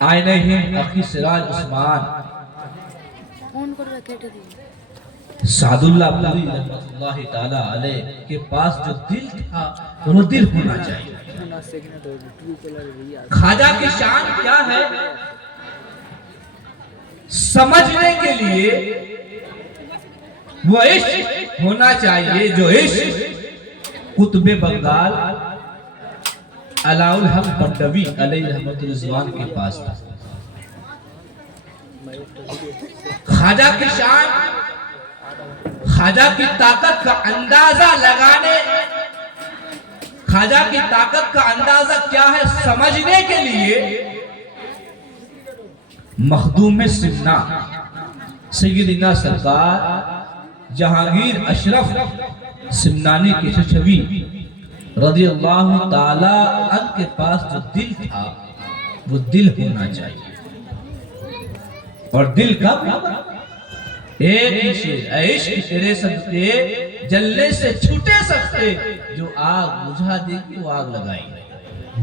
آئینہ ہی اخی سراج عثمان سعد اللہ پوری رحمت اللہ تعالیٰ علیہ کے پاس جو دل تھا وہ دل ہونا چاہیے. خواجہ کی شان کیا ہے؟ سمجھنے کے لیے وہ عشق ہونا چاہیے جو عشق قطب بنگال علاء الحق بنڈوی علیہ رحمت الرضوان کے پاس تھا. خواجہ کی شان، خواجہ کی طاقت کا اندازہ لگانے، خواجہ کی طاقت کا اندازہ کیا ہے سمجھنے کے لیے مخدوم سمنا سیدنا سرکار جہانگیر اشرف سمنانی کے چچوی رضی اللہ تعالی عنہ کے پاس جو دل تھا وہ دل ہونا چاہیے. اور دل کب؟ ایک ہی شیر عشق تیرے صدقے جلنے سے چھوٹے سکتے، جو آگ بجھا دے گی وہ آگ لگائی.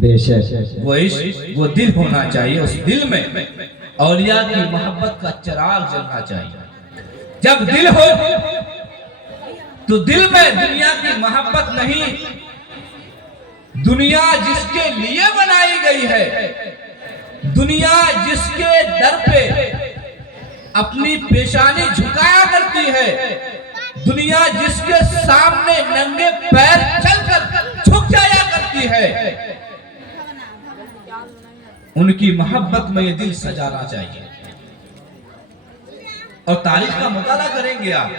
بے شک وہ عشق وہ دل ہونا چاہیے. اس دل میں اولیاء کی محبت کا چراغ جلنا چاہیے. جب دل ہو تو دل میں دنیا کی محبت نہیں. دنیا جس کے لیے بنائی گئی ہے، دنیا جس کے در پہ اپنی پیشانی جھکایا کرتی ہے، دنیا جس کے سامنے ننگے پیر چل کر جھک جایا کرتی ہے، ان کی محبت میں یہ دل سجانا چاہیے. اور تاریخ کا مطالعہ کریں گے آپ،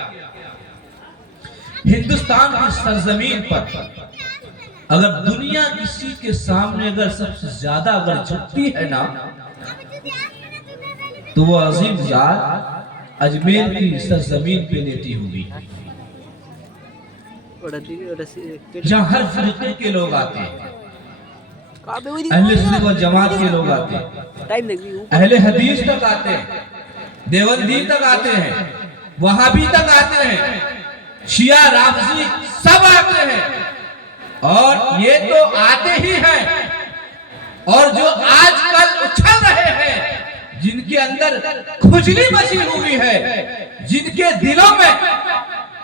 ہندوستان کی سرزمین پر اگر دنیا کسی کے سامنے اگر سب سے زیادہ اگر جھکتی ہے نا تو وہ عظیم ذات اجمیر کی سرزمین پہ لیٹی ہوئی، جہاں ہر فرقے کے لوگ آتے ہیں. اہل سنت و جماعت کے لوگ آتے ہیں، اہل حدیث تک آتے ہیں، دیوبندی تک آتے ہیں، وہابی تک آتے ہیں، شیعہ رافضی سب آتے ہیں. اور یہ تو آتے ہی ہیں، اور جو آج کل اچھل رہے ہیں، جن کے اندر کھجلی مچی ہوئی ہے، جن کے دلوں میں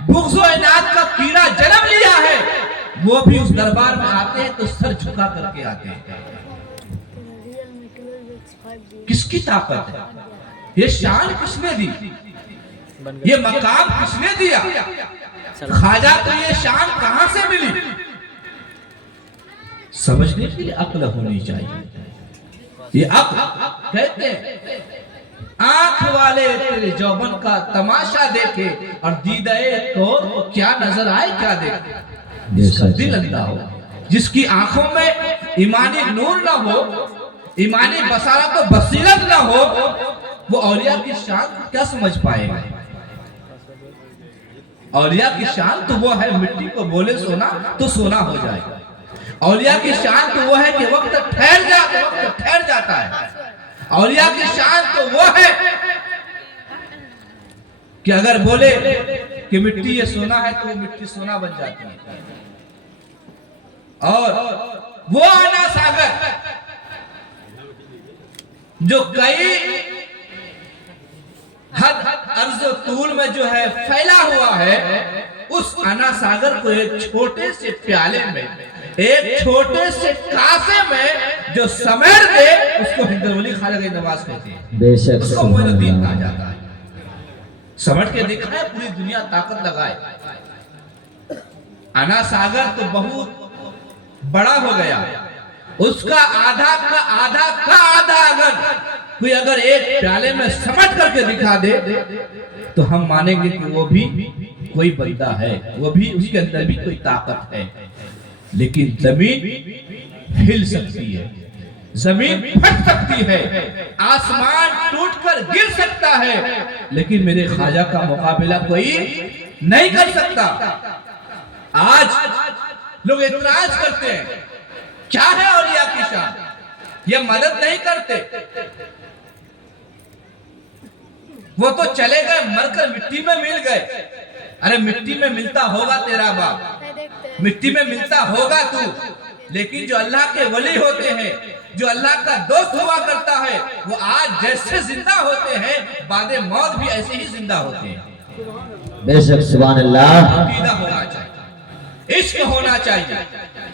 بغض و عناد کا کیڑا جنم لیا ہے، وہ بھی اس دربار میں آتے ہیں تو سر جھکا کر کے آتے ہیں. کس کی طاقت ہے؟ یہ شان کس نے دی؟ یہ مقام کس نے دیا؟ خواجہ کو یہ شان کہاں سے ملی؟ سمجھنے کے لیے عقل ہونی چاہیے. یہ عقل کہتے ہیں آنکھ والے تیرے جوبن کا تماشا دیکھے اور دیدہ تو کیا نظر آئے کیا دیکھے. جس کا دل اندھا ہو، جس کی آنکھوں میں ایمانی نور نہ ہو، ایمانی بصارت و بصیرت نہ ہو، وہ اولیاء کی شان کو کیا سمجھ پائے گا؟ اولیاء کی شان تو وہ ہے مٹی کو بولے سونا تو سونا ہو جائے. اولیاء کی شان تو وہ ہے کہ وقت ٹھہر جاتا ہے. اولیاء کی شان تو وہ ہے کہ اگر بولے کہ مٹی یہ سونا ہے تو وہ مٹی سونا بن جاتی ہے. اور وہ آنا ساگر جو کئی حد عرض و طول میں جو ہے پھیلا ہوا ہے، اس آنا ساگر کو ایک چھوٹے سے پیالے میں، ایک چھوٹے سے کاسے میں جو سمیر دے، اس کو حیدر ولی خواجہ نواز کہتے ہیں. اس کو معین الدین کہا جاتا ہے. سمجھ کے دکھائے پوری دنیا طاقت لگائے. آنا ساگر تو بہت بڑا ہو گیا، اس کا آدھا کا آدھا اگر کوئی اگر ایک پیالے میں سمٹ کر کے دکھا دے تو ہم مانیں گے کہ وہ بھی کوئی بندہ ہے، وہ بھی اس کے اندر بھی کوئی طاقت ہے. لیکن زمین ہل سکتی ہے، زمین پھٹ سکتی ہے، آسمان ٹوٹ کر گر سکتا ہے، لیکن میرے خواجہ کا مقابلہ کوئی نہیں کر سکتا. آج لوگ اعتراض کرتے ہیں کیا ہے اولیاء کی شان؟ یہ مدد نہیں کرتے، وہ تو چلے گئے مر کر مٹی میں مل گئے. ارے مٹی میں ملتا ہوگا تیرا باپ، مٹی میں ملتا ہوگا تو، لیکن جو اللہ کے ولی ہوتے ہیں، جو اللہ کا دوست ہوا کرتا ہے، وہ آج جیسے زندہ ہوتے ہیں بعد موت بھی ایسے ہی زندہ ہوتے ہیں۔ بے شک سبحان اللہ۔ عقیدہ ہونا چاہیے، عشق ہونا چاہیے،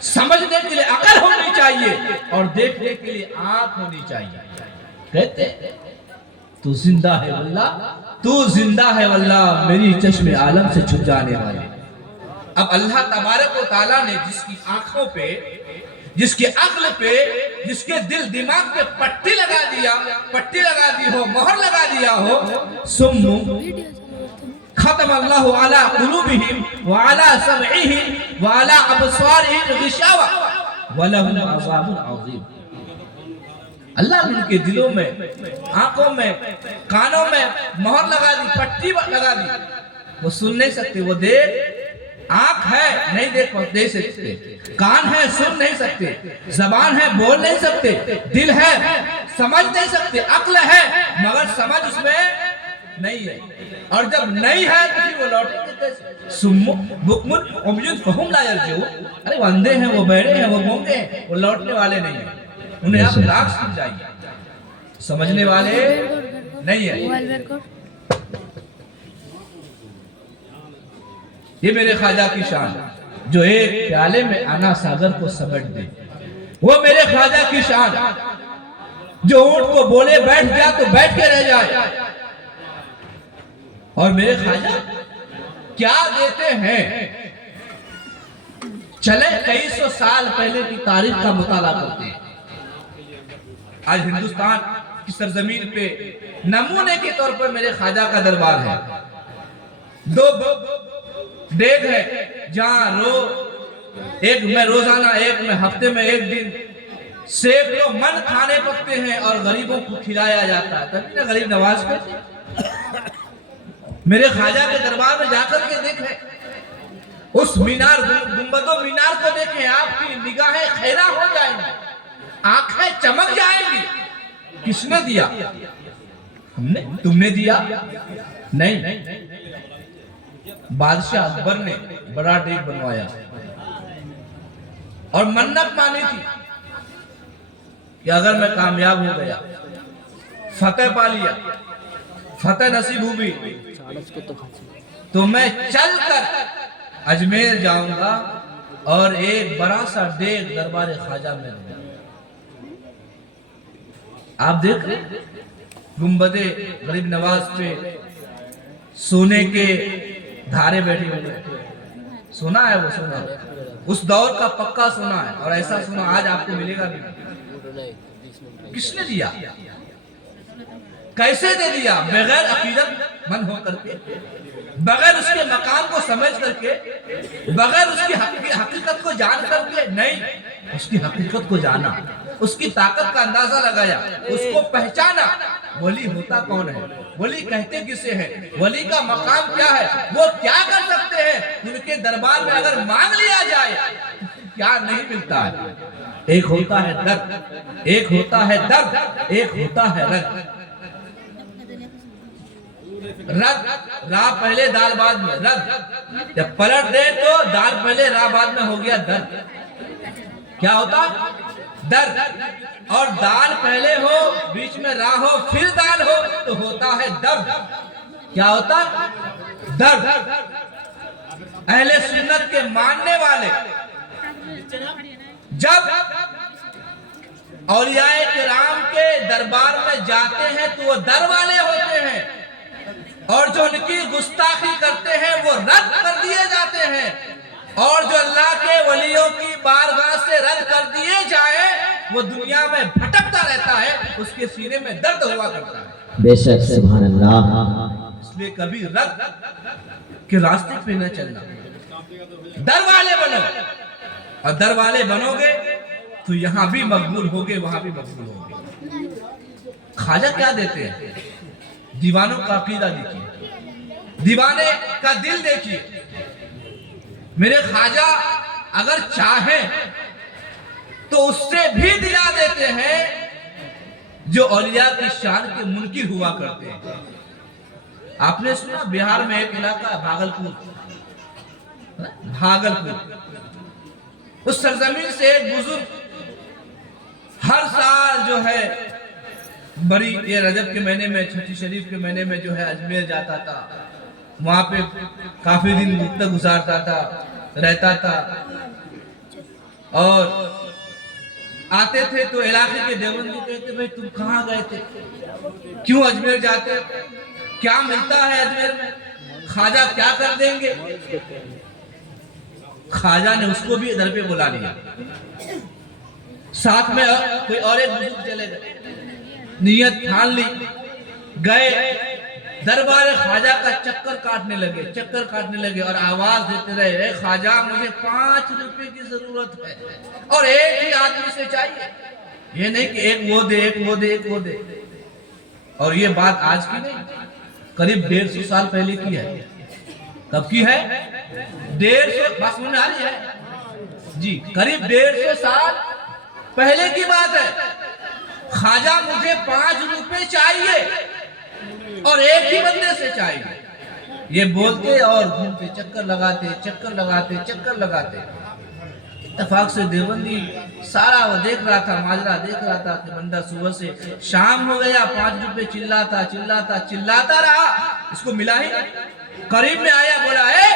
سمجھنے کے لیے عقل ہونی چاہیے، اور دیکھنے کے لیے آنکھ ہونی چاہیے۔ کہتے ہیں تو زندہ ہے واللہ، تو زندہ ہے واللہ، میری چشم عالم سے چھپ جانے والے۔ اب اللہ تبارک و تعالیٰ نے جس کی آنکھوں پہ، جس کے عقل پہ، جس کے دل دماغ پہ پٹی لگا دی ہو، مہر لگا دیا ہو، سم ختم اللہ علی قلوبہم وعلی سمعہم وعلی ابصارہم غشاوہ ولہم عذاب عظیم۔ اللہ نے ان کے دلوں میں، آنکھوں میں، کانوں میں مہر لگا دی، پٹی لگا دی، وہ سن نہیں سکتے، وہ آنکھ ہے نہیں دیکھ سکتے، کان ہے سن نہیں سکتے، زبان ہے بول نہیں سکتے، دل ہے سمجھ نہیں سکتے، عقل ہے مگر سمجھ اس میں نہیں ہے، اور جب نہیں ہے تو پھر وہ لوٹیں گے کیسے؟ سم بکم عمی فہم لا یرجعون، ارے وہ اندھے ہیں، وہ بہرے ہیں، وہ گونگے ہیں، وہ لوٹنے والے نہیں ہیں، انہیں آپ راگ سمجھائیے، سمجھنے والے نہیں ہیں۔ یہ میرے خواجہ کی شان، جو ایک پیالے میں انا ساگر کو سمیٹ دے، وہ میرے خواجہ کی شان، جو اونٹ کو بولے بیٹھ جا تو بیٹھ کے رہ جائے، اور میرے خواجہ کیا دیتے ہیں؟ چلے کئی سو سال پہلے کی تاریخ کا مطالعہ کرتے ہیں، آج ہندوستان کی سرزمین پہ نمونے کے طور پر میرے خواجہ کا دربار ہے۔ دو دیگ ہے جہاں ایک میں روزانہ، ایک میں ہفتے میں ایک دن سینکڑوں من کھانے پکتے ہیں اور غریبوں کو کھلایا جاتا ہے، تبھی نہ غریب نواز کرتے۔ میرے خواجہ کے دربار میں جا کر کے دیکھیں، اس مینار، گنبد و مینار کو دیکھیں، آپ کی نگاہیں خیرہ ہو جائیں گی، آنکھیں چمک جائیں گی۔ کس نے دیا؟ ہم نے؟ تم نے دیا؟ نہیں، بادشاہ اکبر نے بڑا دیگ بنوایا اور منت مانی تھی کہ اگر میں کامیاب ہو گیا، فتح پا لیا، فتح نصیب ہوئی، تو میں چل کر اجمیر جاؤں گا اور ایک بڑا سا دیگ دربار خواجہ میں رہے گا۔ آپ دیکھ رہے گنبد غریب نواز پہ سونے کے دھارے بیٹھے ہوئے، سونا ہے، وہ سونا اس دور کا پکا سونا ہے، اور ایسا سونا آج آپ کو ملے گا بھی۔ کس نے دیا؟ کیسے دے دیا؟ بغیر عقیدت مند ہو کر کے، بغیر اس کے مقام کو سمجھ کر کے، بغیر اس کی حقیقت کو جان کر کے نہیں، اس کی حقیقت کو جانا، اس کی طاقت کا اندازہ لگایا، اس کو پہچانا۔ ولی ہوتا کون ہے؟ ولی کہتے کسے ہیں؟ ولی کا مقام کیا ہے؟ وہ کیا کر سکتے ہیں؟ ان کے دربار میں اگر مانگ لیا جائے کیا نہیں ملتا ہے؟ ایک ہوتا ہے درد، ایک ہوتا ہے درد، ایک ہوتا ہے رد۔ رد، راہ پہلے دال بعد میں، رد جب پلٹ دے تو دال پہلے راہ بعد میں ہو گیا درد۔ کیا ہوتا؟ درد، اور دال پہلے ہو، بیچ میں راہ ہو، پھر دال ہو تو ہوتا ہے درد۔ کیا ہوتا؟ درد۔ اہل سنت کے ماننے والے جب اولیاء کرام کے دربار میں جاتے ہیں تو وہ در والے ہوتے ہیں، اور جو ان کی گستاخی کرتے ہیں وہ رد کر دیے جاتے ہیں، اور جو اللہ کے ولیوں کی بارگاہ سے رد کر دیے جائیں وہ دنیا میں بھٹکتا رہتا ہے، اس کے سینے میں درد ہوا کرتا ہے۔ بے شک سبحان اللہ۔ اس لیے کبھی رد کے راستے پہ نہ چلنا، در والے بنو، اور در والے بنو گے تو یہاں بھی مقبول ہوگے، وہاں بھی مقبول ہوگے۔ خواجہ کیا دیتے ہیں؟ دیوانوں کا عقیدہ دیکھیے، دیوانے کا دل دیکھیے۔ میرے خواجہ اگر چاہیں تو اس سے بھی دلا دیتے ہیں جو اولیاء کی شان کے منکر ہوا کرتے ہیں۔ آپ نے سنا بہار میں ایک علاقہ ہے بھاگلپور، اس سرزمین سے ایک بزرگ ہر سال جو ہے بڑی یہ رجب کے مہینے میں چھٹی شریف کے مہینے میں جو ہے اجمیر جاتا تھا، وہاں پہ کافی دن وقت گزارتا تھا، رہتا تھا، اور آتے تھے تو علاقے کے دیوبندی کہتے بھائی تم کہاں گئے تھے، کیوں اجمیر جاتے، کیا ملتا ہے اجمیر میں، خواجہ کیا کر دیں گے؟ خواجہ نے اس کو بھی ادھر پہ بلا لیا، ساتھ میں کوئی اور ایک بزرگ چلے گئے، نیت ٹھان لی، گئے دربار خواجہ کا چکر کاٹنے لگے اور آواز دیتے رہے، اے خواجہ مجھے 5 روپے کی ضرورت ہے اور ایک ہی آدمی سے چاہیے، یہ نہیں کہ ایک وہ دے، اور یہ بات آج کی نہیں، قریب 150 سال پہلے کی ہے۔ کب کی ہے؟ 150 بات سننے آ رہی ہے جی، قریب 150 سال پہلے کی بات ہے۔ خواجہ مجھے 5 روپے چاہیے اور ایک ہی بندے سے چاہیے، یہ بولتے اور گھومتے چکر لگاتے۔ اتفاق سے دیوبندی سارا وہ دیکھ رہا تھا، ماجرا دیکھ رہا تھا کہ بندہ صبح سے شام ہو گیا 5 روپے چلاتا رہا، اس کو ملا ہی نہیں۔ قریب میں آیا، بولا اے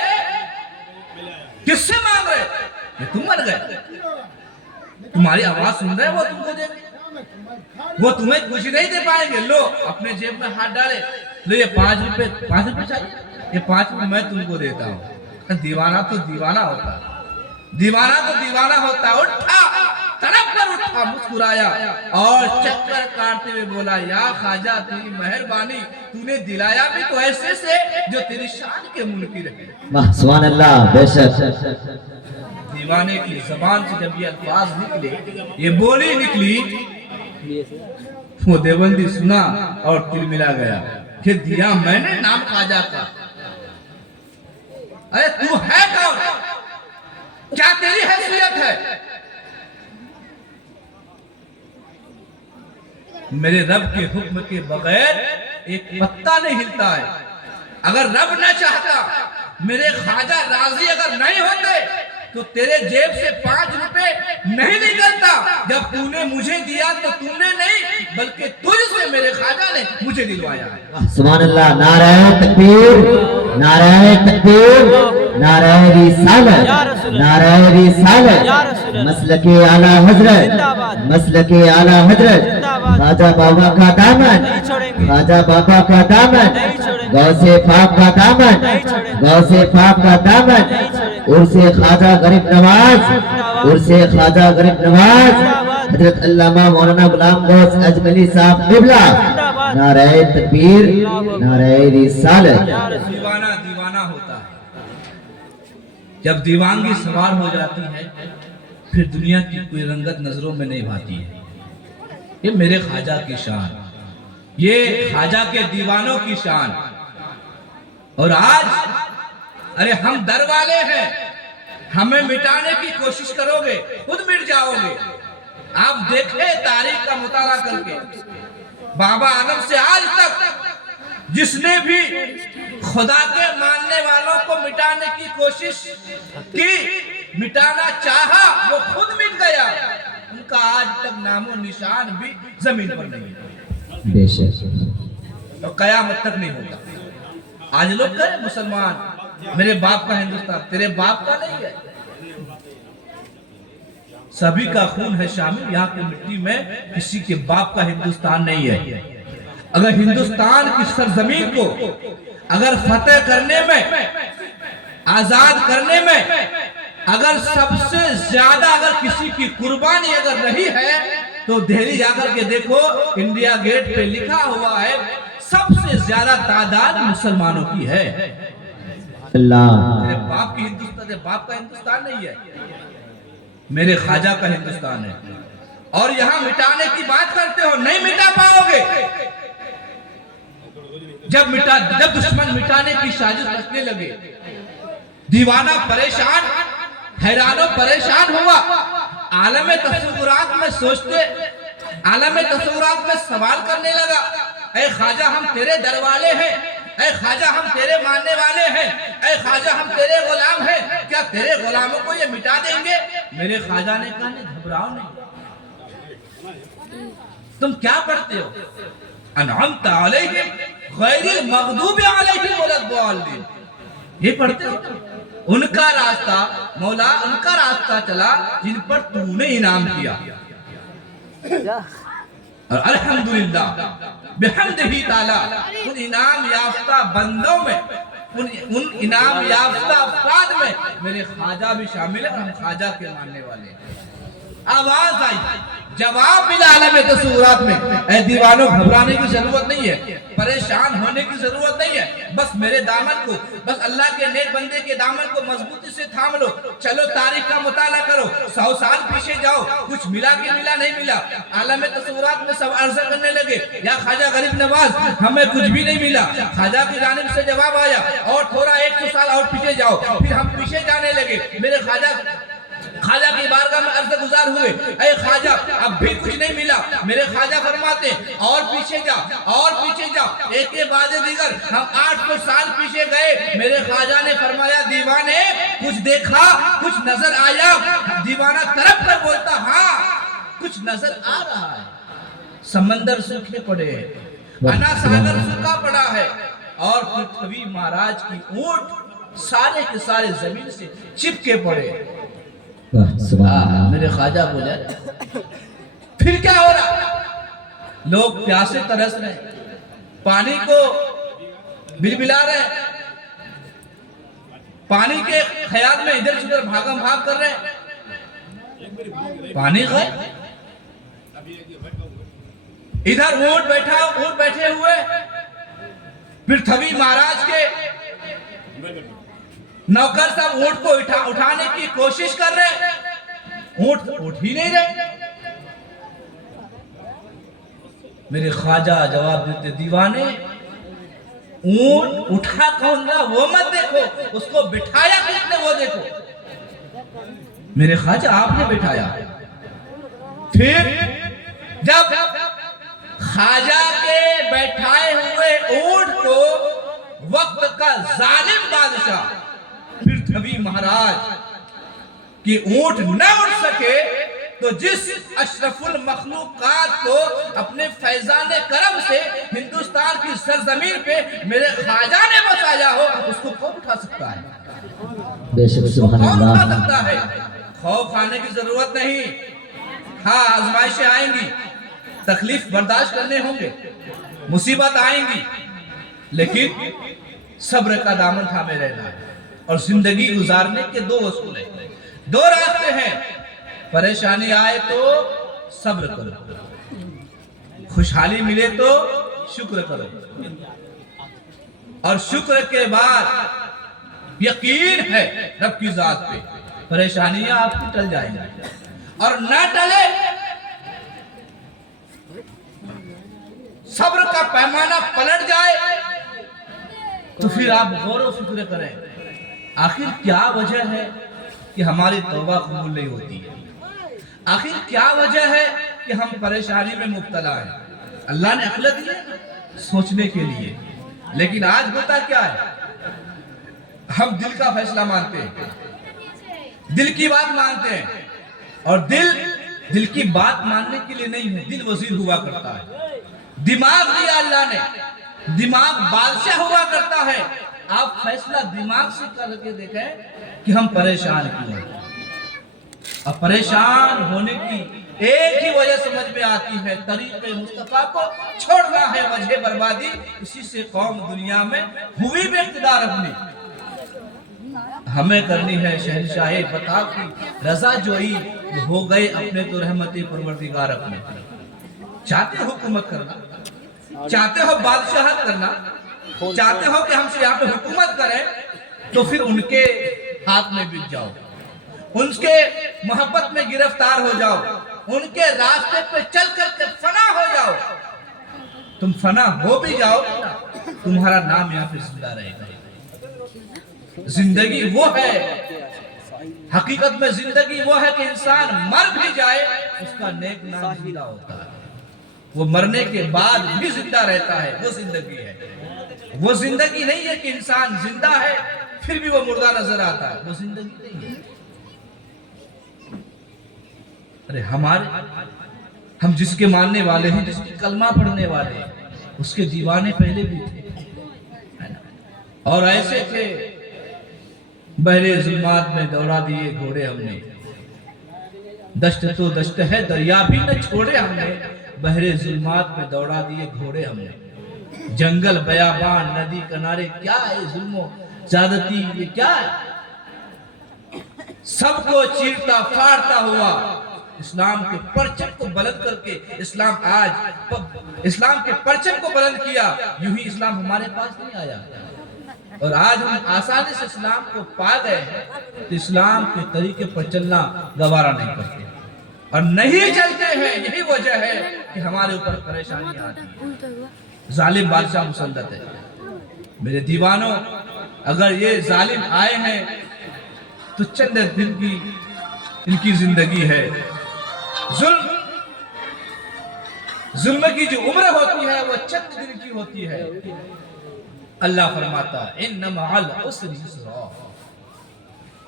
کس سے مانگ رہے؟ یہ تم مر گئے، تمہاری آواز سن رہے وہ تم کو دے گے، وہ تمہیں کچھ نہیں دے پائیں گے، لو اپنے جیب میں ہاتھ ڈالے، لو یہ 5 روپے چاہیے، یہ 5 روپے میں تم کو دیتا ہوں۔ دیوانہ تو دیوانہ ہوتا، اٹھا طرف پر اٹھا، مسکرایا اور چکر کاٹتے ہوئے بولا، یا خواجہ تیری مہربانی، تو نے دلایا بھی تو ایسے سے جو تیری شان کے منکر ہے۔ سبحان اللہ، بے شک دیوانے کی زبان سے جب یہ الفاظ نکلے، یہ بولی نکلی، وہ دیوبندی سنا اور دل ملا گیا کہ دیا میں نے نام خواجہ کا، ارے تو ہے کون، کیا تیری حیثیت ہے؟ میرے رب کے حکم کے بغیر ایک پتا نہیں ہلتا ہے، اگر رب نہ چاہتا، میرے خواجہ راضی اگر نہیں ہوتے تو تیرے جیب سے 5 روپے نہیں نکلتا، جب تو نے مجھے دیا تو تم نے نہیں بلکہ تجھ سے میرے خواجہ نے مجھے دلوایا ہے۔ سبحان اللہ، نعرہ تکبیر، نعرہ رسالت، مسلک اعلیٰ حضرت خواجہ بابا کا دامن، غوث پاک کا دامن، عرص خواجہ غریب نواز، حضرت علامہ مولانا غلام غوث اجملی صاحب قبلہ، نعرہ تکبیر، نعرہ رسالت۔ دیوانہ ہوتا ہے، جب دیوانگی سوار ہو جاتی ہے پھر دنیا کی کوئی رنگت نظروں میں نہیں بھاتی ہے۔ یہ میرے خواجہ کی شان، یہ خواجہ کے دیوانوں کی شان، اور آج ارے ہم در والے ہیں، ہمیں مٹانے کی کوشش کرو گے خود مٹ جاؤ گے۔ آپ دیکھیں تاریخ کا مطالعہ کر کے، بابا آدم سے آج تک جس نے بھی خدا کے ماننے والوں کو مٹانے کی کوشش کی، مٹانا چاہا، وہ خود مٹ گیا، ان کا آج تک نام و نشان بھی زمین پر نہیں ہے، بے شک اور قیامت تک نہیں ہوگا۔ آج لوگ کہیں مسلمان میرے باپ کا ہندوستان، تیرے باپ کا نہیں ہے، سبھی کا خون ہے شامل، یہاں کی مٹی میں کسی کے باپ کا ہندوستان نہیں ہے۔ اگر ہندوستان کی سرزمین کو اگر فتح کرنے میں، آزاد کرنے میں اگر سب سے زیادہ اگر کسی کی قربانی اگر رہی ہے تو دہلی جا کر کے دیکھو، انڈیا گیٹ پہ لکھا ہوا ہے سب سے زیادہ تعداد مسلمانوں کی ہے۔ اللہ، میرے باپ کی ہندوستان، باپ کا ہندوستان نہیں ہے، میرے خواجہ کا ہندوستان ہے، اور یہاں مٹانے کی بات کرتے ہو، نہیں مٹا پاؤ گے۔ جب دشمن مٹانے کی سازش رچنے لگے، دیوانہ پریشان، حیران و پریشان ہوا، عالم تصورات میں سوچتے، عالم تصورات میں سوال کرنے لگا، اے خواجہ ہم تیرے دروالے ہیں، اے خواجہ ہم تیرے ماننے والے ہیں، اے خواجہ ہم تیرے غلام ہیں، کیا تیرے غلاموں کو یہ مٹا دیں گے؟ میرے خواجہ نے کہا نہیں، گھبراؤ نہیں، تم کیا پڑھتے ہو؟ انعمت علیہم غیر المغضوب علیہم ولا الضالین، یہ پڑھتے ہو؟ ان کا راستہ مولا، ان کا راستہ چلا جن پر تو نے انعام کیا، اور الحمدللہ بحمدہ تعالی ان انعام یافتہ بندوں میں، ان انعام یافتہ افراد میں میرے خواجہ بھی شامل ہے، اور ہم خواجہ کے ماننے والے ہیں۔ آواز آئی، جواب ملا عالم تصورات میں، اے دیوانوں گھبرانے کی ضرورت نہیں ہے، پریشان ہونے کی ضرورت نہیں ہے، بس میرے دامن کو، بس اللہ کے نیک بندے کے دامن کو مضبوطی سے تھام لو، چلو تاریخ کا مطالعہ کرو، 100 سال پیچھے جاؤ، کچھ ملا کہ ملا نہیں ملا۔ عالم تصورات میں سب عرض کرنے لگے یا خواجہ غریب نواز ہمیں کچھ بھی نہیں ملا، خواجہ کی جانب سے جواب آیا اور تھوڑا 100 سال اور پیچھے جاؤ، پھر ہم پیچھے جانے لگے، میرے خواجہ کی بارگاہ میں عرض گزار ہوئے، اے خواجہ اب بھی کچھ نہیں ملا، میرے خواجہ فرماتے اور پیچھے جا، اور پیچھے جا، ایک کے بعد دیگر ہم 800 سال پیچھے گئے، میرے خواجہ نے فرمایا دیوانے کچھ دیکھا، کچھ نظر آیا؟ دیوانہ طرف پر بولتا ہاں کچھ نظر آ رہا ہے، سمندر سوکھے پڑے ہیں، انا ساگر سوکھا پڑا ہے، اور پرتھوی مہاراج کی اونٹ سارے کے سارے زمین سے چپکے پڑے ہیں۔ میرے خواجہ بولے پھر کیا ہو رہا؟ لوگ پیاسے ترس رہے، پانی کو بلبلا رہے، پانی کے خیال میں ادھر سے ادھر بھاگم بھاگ کر رہے، پانی غائب، ادھر اونٹ بیٹھے ہوئے پرتھوی مہاراج کے نوکر صاحب اونٹ کو اٹھانے کی کوشش کر رہے، اونٹ اٹھ ہی نہیں رہے۔ میرے خواجہ جواب دیتے دیوانے اونٹ اٹھا کون رہا وہ مت دیکھو، اس کو بٹھایا کس نے وہ دیکھو۔ میرے خواجہ آپ نے بٹھایا، پھر جب خواجہ کے بیٹھائے ہوئے اونٹ کو وقت کا ظالم بادشاہ پرتھوی مہاراج کی اونٹ نہ اٹھ سکے، تو جس اشرف المخلوقات کو اپنے فیضان کرم سے ہندوستان کی سرزمین پہ میرے خواجہ نے بچایا ہو، اس کو کون اٹھا سکتا ہے؟ بے شک سبحان کون اٹھا اللہ۔ سکتا ہے؟ خوف آنے کی ضرورت نہیں، ہاں آزمائشیں آئیں گی، تکلیف برداشت کرنے ہوں گے، مصیبت آئیں گی، لیکن صبر کا دامن تھامے رہنا ہے، اور زندگی گزارنے کے 2 اصول ہیں، 2 راستے ہیں، پریشانی آئے تو صبر کرو، خوشحالی ملے تو شکر کرو، اور شکر کے بعد یقین ہے رب کی ذات پہ، پریشانیاں آپ کی ٹل جائیں گی، اور نہ ٹلے صبر کا پیمانہ پلٹ جائے تو پھر آپ غور و فکر کریں آخر کیا وجہ ہے کہ ہماری توبہ قبول نہیں ہوتی ہے، آخر کیا وجہ ہے کہ ہم پریشانی میں مبتلا ہیں۔ اللہ نے عقل دی ہے سوچنے کے لیے، لیکن آج ہوتا کیا ہے، ہم دل کا فیصلہ مانتے ہیں، دل کی بات مانتے ہیں، اور دل کی بات ماننے کے لیے نہیں ہے، دل وزیر ہوا کرتا ہے، دماغ دیا اللہ نے، دماغ بادشاہ ہوا کرتا ہے۔ آپ فیصلہ دماغ سے کر کے دیکھیں کہ ہم پریشان کیوں ہیں، اور پریشان ہونے کی ایک ہی وجہ سمجھ میں آتی ہے، طریق مصطفیٰ کو چھوڑنا ہے وجہ بربادی، اسی سے قوم دنیا میں ہوئی بے اقتدار اپنی، ہمیں کرنی ہے شہنشاہ فتح کی رضا جوئی، ہو گئے اپنے تو رحمت پروردگار اپنے۔ چاہتے ہو حکومت کرنا، چاہتے ہو بادشاہت کرنا، چاہتے ہو کہ ہم سے یہاں پہ حکومت کریں، تو پھر ان کے ہاتھ میں بچ جاؤ، ان کے محبت میں گرفتار ہو جاؤ، ان کے راستے پہ چل کر کے فنا ہو جاؤ۔ تم فنا ہو بھی جاؤ، تمہارا نام یہاں پہ زندہ رہے گا۔ زندگی وہ ہے، حقیقت میں زندگی وہ ہے کہ انسان مر بھی جائے اس کا نیک نام زندہ ہوتا ہے، وہ مرنے کے بعد بھی زندہ رہتا ہے، وہ زندگی ہے۔ وہ زندگی نہیں ہے کہ انسان زندہ ہے پھر بھی وہ مردہ نظر آتا ہے، وہ زندگی نہیں ہے۔ ارے ہم جس کے ماننے والے ہیں، جس کی کلمہ پڑھنے والے ہیں، اس کے دیوانے پہلے بھی تھے اور ایسے تھے۔ بحر ظلمات میں دوڑا دیے گھوڑے ہم نے، دشت تو دشت ہے دریا بھی نہ چھوڑے ہم نے، بحر ظلمات میں دوڑا دیے گھوڑے ہم نے۔ جنگل بیابان ندی کنارے کیا ہے ظلم و زیادتی، یہ کیا ہے؟ سب کو چیرتا پھاڑتا ہوا اسلام کے پرچم کو بلند کر کے، اسلام کے پرچم کو بلند کیا، یوں ہی اسلام ہمارے پاس نہیں آیا۔ اور آج ہم آسانی سے اسلام کو پا گئے ہیں تو اسلام کے طریقے پر چلنا گوارا نہیں کرتے اور نہیں چلتے ہیں۔ یہی وجہ ہے کہ ہمارے اوپر پریشانی آتی ہے۔ ظالم بادشاہ مسلط ہے۔ میرے دیوانوں، اگر یہ ظالم آئے ہیں تو چند دن کی ان کی زندگی ہے۔ ظلم کی جو عمر ہوتی ہے وہ چند دن کی ہوتی ہے۔ اللہ فرماتا ہے ان مع العسر یسرا،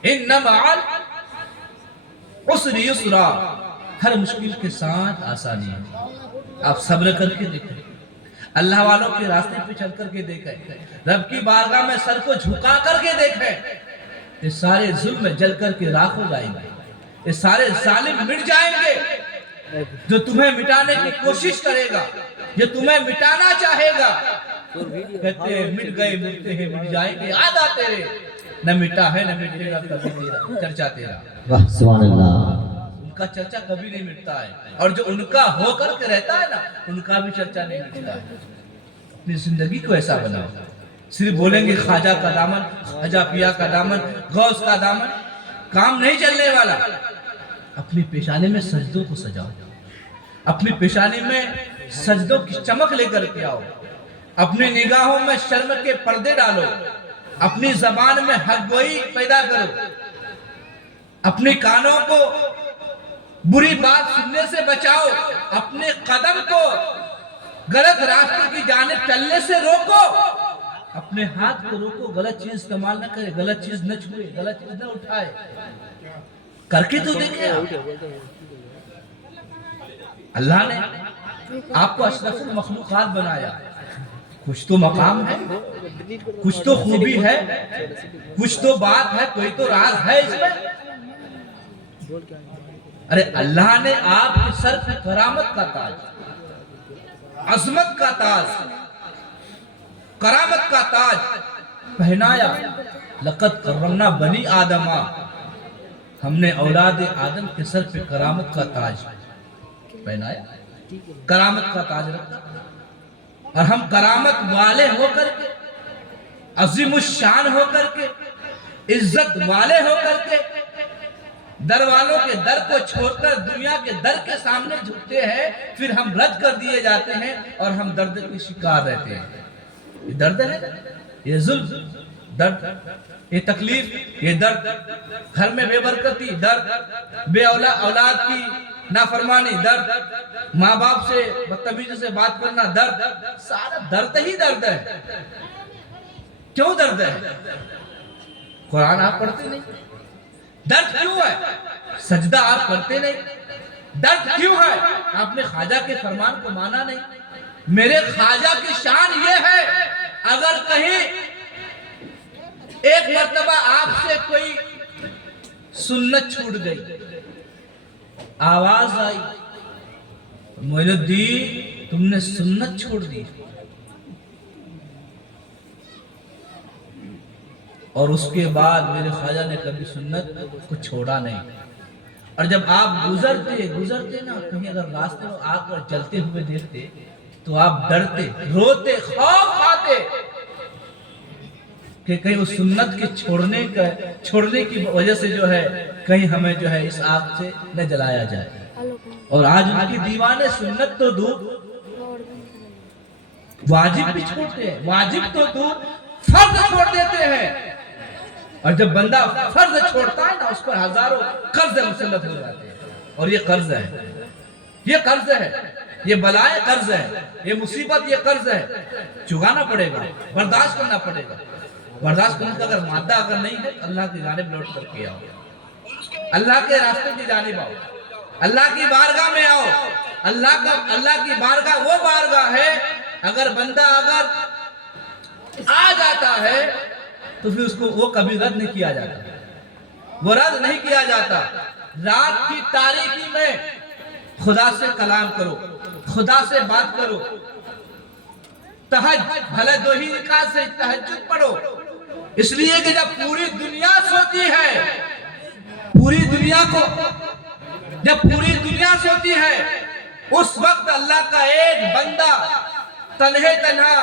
ان مع العسر یسرا، ہر مشکل کے ساتھ آسانی ہے۔ آپ صبر کر کے دیکھیں، اللہ والوں کے راستے پہ چل کر کے دیکھیں، رب کی بارگاہ میں سر کو جھکا کر کے دیکھیں، یہ سارے ظلم جل کر کے راکھ ہو جائیں گے، یہ سارے ظالم مٹ جائیں گے۔ جو تمہیں مٹانے کی کوشش کرے گا، جو تمہیں مٹانا چاہے گا، کہتے ہیں مٹ گئے مٹتے ہیں مٹ جائیں گے، یاد آتے رہے، نہ مٹا ہے نہ مٹے گا کبھی تیرا چرچا تیرا۔ واہ سبحان اللہ۔ ان کا چرچا کبھی نہیں مٹتا ہے، اور جو ان کا ہو کر کے رہتا ہے نا، ان کا بھی چرچا نہیں مٹتا ہے۔ اپنی زندگی کو ایسا بناؤ، صرف بولیں گے خواجہ کا دامن، خواجہ پیا کا دامن، غوث کا دامن، کام نہیں چلنے والا۔ اپنی پیشانی میں سجدوں کو سجاؤ، اپنی پیشانی میں سجدوں کی چمک لے کر کے آؤ، اپنی نگاہوں میں شرم کے پردے ڈالو، اپنی زبان میں حق گوئی پیدا کرو، اپنے کانوں کو بری بات سننے سے بچاؤ، اپنے قدم کو غلط راستے کی جانب چلنے سے روکو، اپنے ہاتھ کو روکو، غلط چیز استعمال نہ کرے، غلط چیز نہ چھوئے، غلط چیز نہ اٹھائے۔ کر کے تو دیکھیں آپ، اللہ نے آپ کو اشرف المخلوقات بنایا، کچھ تو مقام ہے، کچھ تو خوبی ہے، کچھ تو بات ہے، کوئی تو راز ہے اس میں۔ ارے اللہ نے آپ کے سر پہ کرامت کا تاج، عظمت کا تاج، کرامت کا تاج پہنایا۔ لقد کرمنا بنی آدم، ہم نے اولاد آدم کے سر پہ کرامت کا تاج پہنایا، کرامت کا تاج رکھا، اور ہم کرامت والے ہو کر کے، عظیم الشان ہو کر کے، عزت والے ہو کر کے، در والوں کے در کو چھوڑ کر دنیا کے در کے سامنے جھکتے ہیں، پھر ہم رد کر دیے جاتے ہیں اور ہم درد کے شکار رہتے ہیں۔ یہ درد ہے، یہ ظلم درد، یہ تکلیف یہ درد، گھر میں بے برکتی درد، بے اولاد کی نافرمانی درد، ماں باپ سے بدتمیزی سے بات کرنا درد، سارا درد ہی درد ہے۔ کیوں درد ہے؟ قرآن آپ پڑھتے نہیں، درد کیوں ہے؟ سجدہ آپ کرتے نہیں، درد کیوں ہے؟ آپ نے خواجہ کے فرمان کو مانا نہیں۔ میرے خواجہ کی شان یہ ہے، اگر کہیں ایک مرتبہ آپ سے کوئی سنت چھوٹ گئی، آواز آئی معین الدین تم نے سنت چھوڑ دی، اور اس کے بعد میرے خواجہ نے کبھی سنت کو چھوڑا نہیں۔ اور جب آپ گزرتے نا، کہیں اگر راستے میں آ کر چلتے ہوئے دیکھتے تو آپ ڈرتے، روتے، خوف آتے کہ کہیں اس سنت کے چھوڑنے کی وجہ سے جو ہے کہیں ہمیں جو ہے اس آگ سے نہ جلایا جائے۔ اور آج ان کی دیوانے سنت تو دور، واجب بھی چھوڑتے ہیں، واجب تو دور، فرض چھوڑ دیتے ہیں۔ اور جب بندہ فرض چھوڑتا ہے نا، اس پر ہزاروں قرض مسلط ہو جاتے ہیں، اور یہ قرض ہے، یہ قرض ہے۔ یہ بلائے قرض ہے، یہ مصیبت، یہ قرض ہے، چکانا پڑے گا، برداشت کرنا پڑے گا۔ برداشت کرنے کا اگر مادہ اگر نہیں ہے، اللہ کی جانب لوٹ کر کے آؤ، اللہ کے راستے کی جانب آؤ، اللہ کی بارگاہ میں آؤ۔ اللہ کی بارگاہ وہ بارگاہ ہے، اگر بندہ اگر آ جاتا ہے تو پھر اس کو وہ کبھی رد نہیں کیا جاتا، وہ رد نہیں کیا جاتا۔ رات کی تاریکی میں خدا سے کلام کرو، خدا سے بات کرو، بھلے 2 ہی رکعت سے تہجد پڑھو، اس لیے کہ جب پوری دنیا سوتی ہے، جب پوری دنیا سوتی ہے، اس وقت اللہ کا ایک بندہ تنہا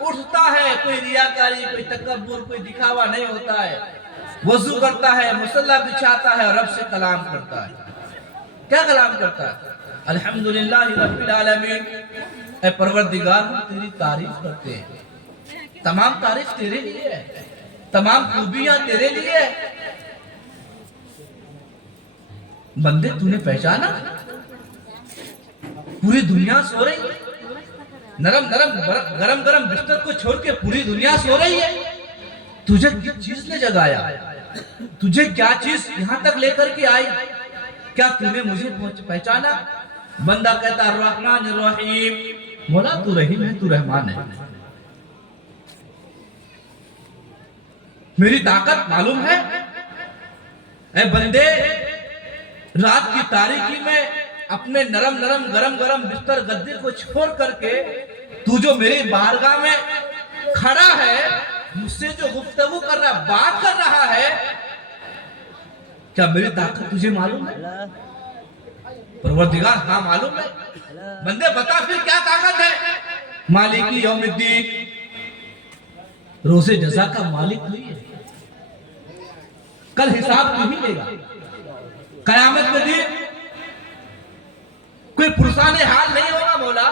اٹھتا ہے، کوئی ریاکاری، کوئی تکبر، کوئی دکھاوا نہیں ہوتا ہے، وضو کرتا ہے، مصلی بچھاتا ہے اور رب سے کلام کرتا ہے۔ کیا کلام کرتا ہے؟ الحمدللہ رب العالمین، اے پروردگار ہم تیری تعریف کرتے ہیں، تمام تعریف تیرے لیے ہے، تمام خوبیاں تیرے لیے ہے۔ بندے تو نے پہچانا پوری دنیا سو رہی ہے، گرم بستر کو چھوڑ کے پوری دنیا سو رہی ہے، تجھے کس چیز نے جگایا؟ تجھے کیا چیز یہاں تک لے کر کے آئی؟ کیا تم نے مجھے پہچانا؟ بندہ کہتا الرحمن الرحیم، مولا تو رحیم ہے، تو رحمان ہے، میری طاقت معلوم ہے۔ اے بندے، رات کی تاریکی میں اپنے نرم گرم بستر گدے کو چھوڑ کر کے تو جو میری بارگاہ میں کھڑا ہے، مجھ سے جو گفتگو کر رہا، بات کر رہا ہے، کیا میری طاقت تجھے معلوم ہے؟ پروردگار ہاں معلوم ہے۔ بندے بتا پھر کیا طاقت ہے؟ مالکی یوم الدین، روز جزا کا مالک ہوئی ہے، کل حساب تو ہی لے گا، قیامت کے دن کوئی پرسان حال نہیں ہوگا۔ مولا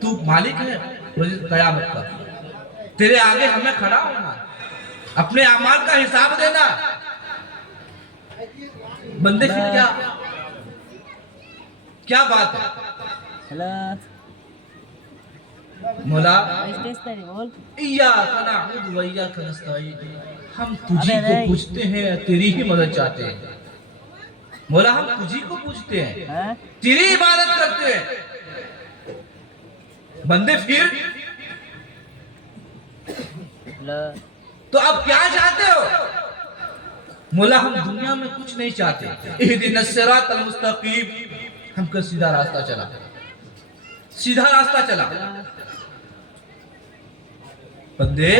تو مالک ہے روز قیامت کا، تیرے آگے ہمیں کھڑا ہونا، اپنے اعمال کا حساب دینا۔ بندے پھر کیا بات ہے؟ مولا ایاک نعبد و ایاک نستعین، ہم تجھی کو پوچھتے ہیں، تیری ہی مدد چاہتے ہیں۔ مولا ہم تجھی کو پوچھتے ہیں، تیری عبادت کرتے ہیں۔ بندے پھر تو اب کیا چاہتے ہو؟ مولا ہم دنیا میں کچھ نہیں چاہتے، اہدنا الصراط المستقیم، ہم کا سیدھا راستہ چلا۔ بندے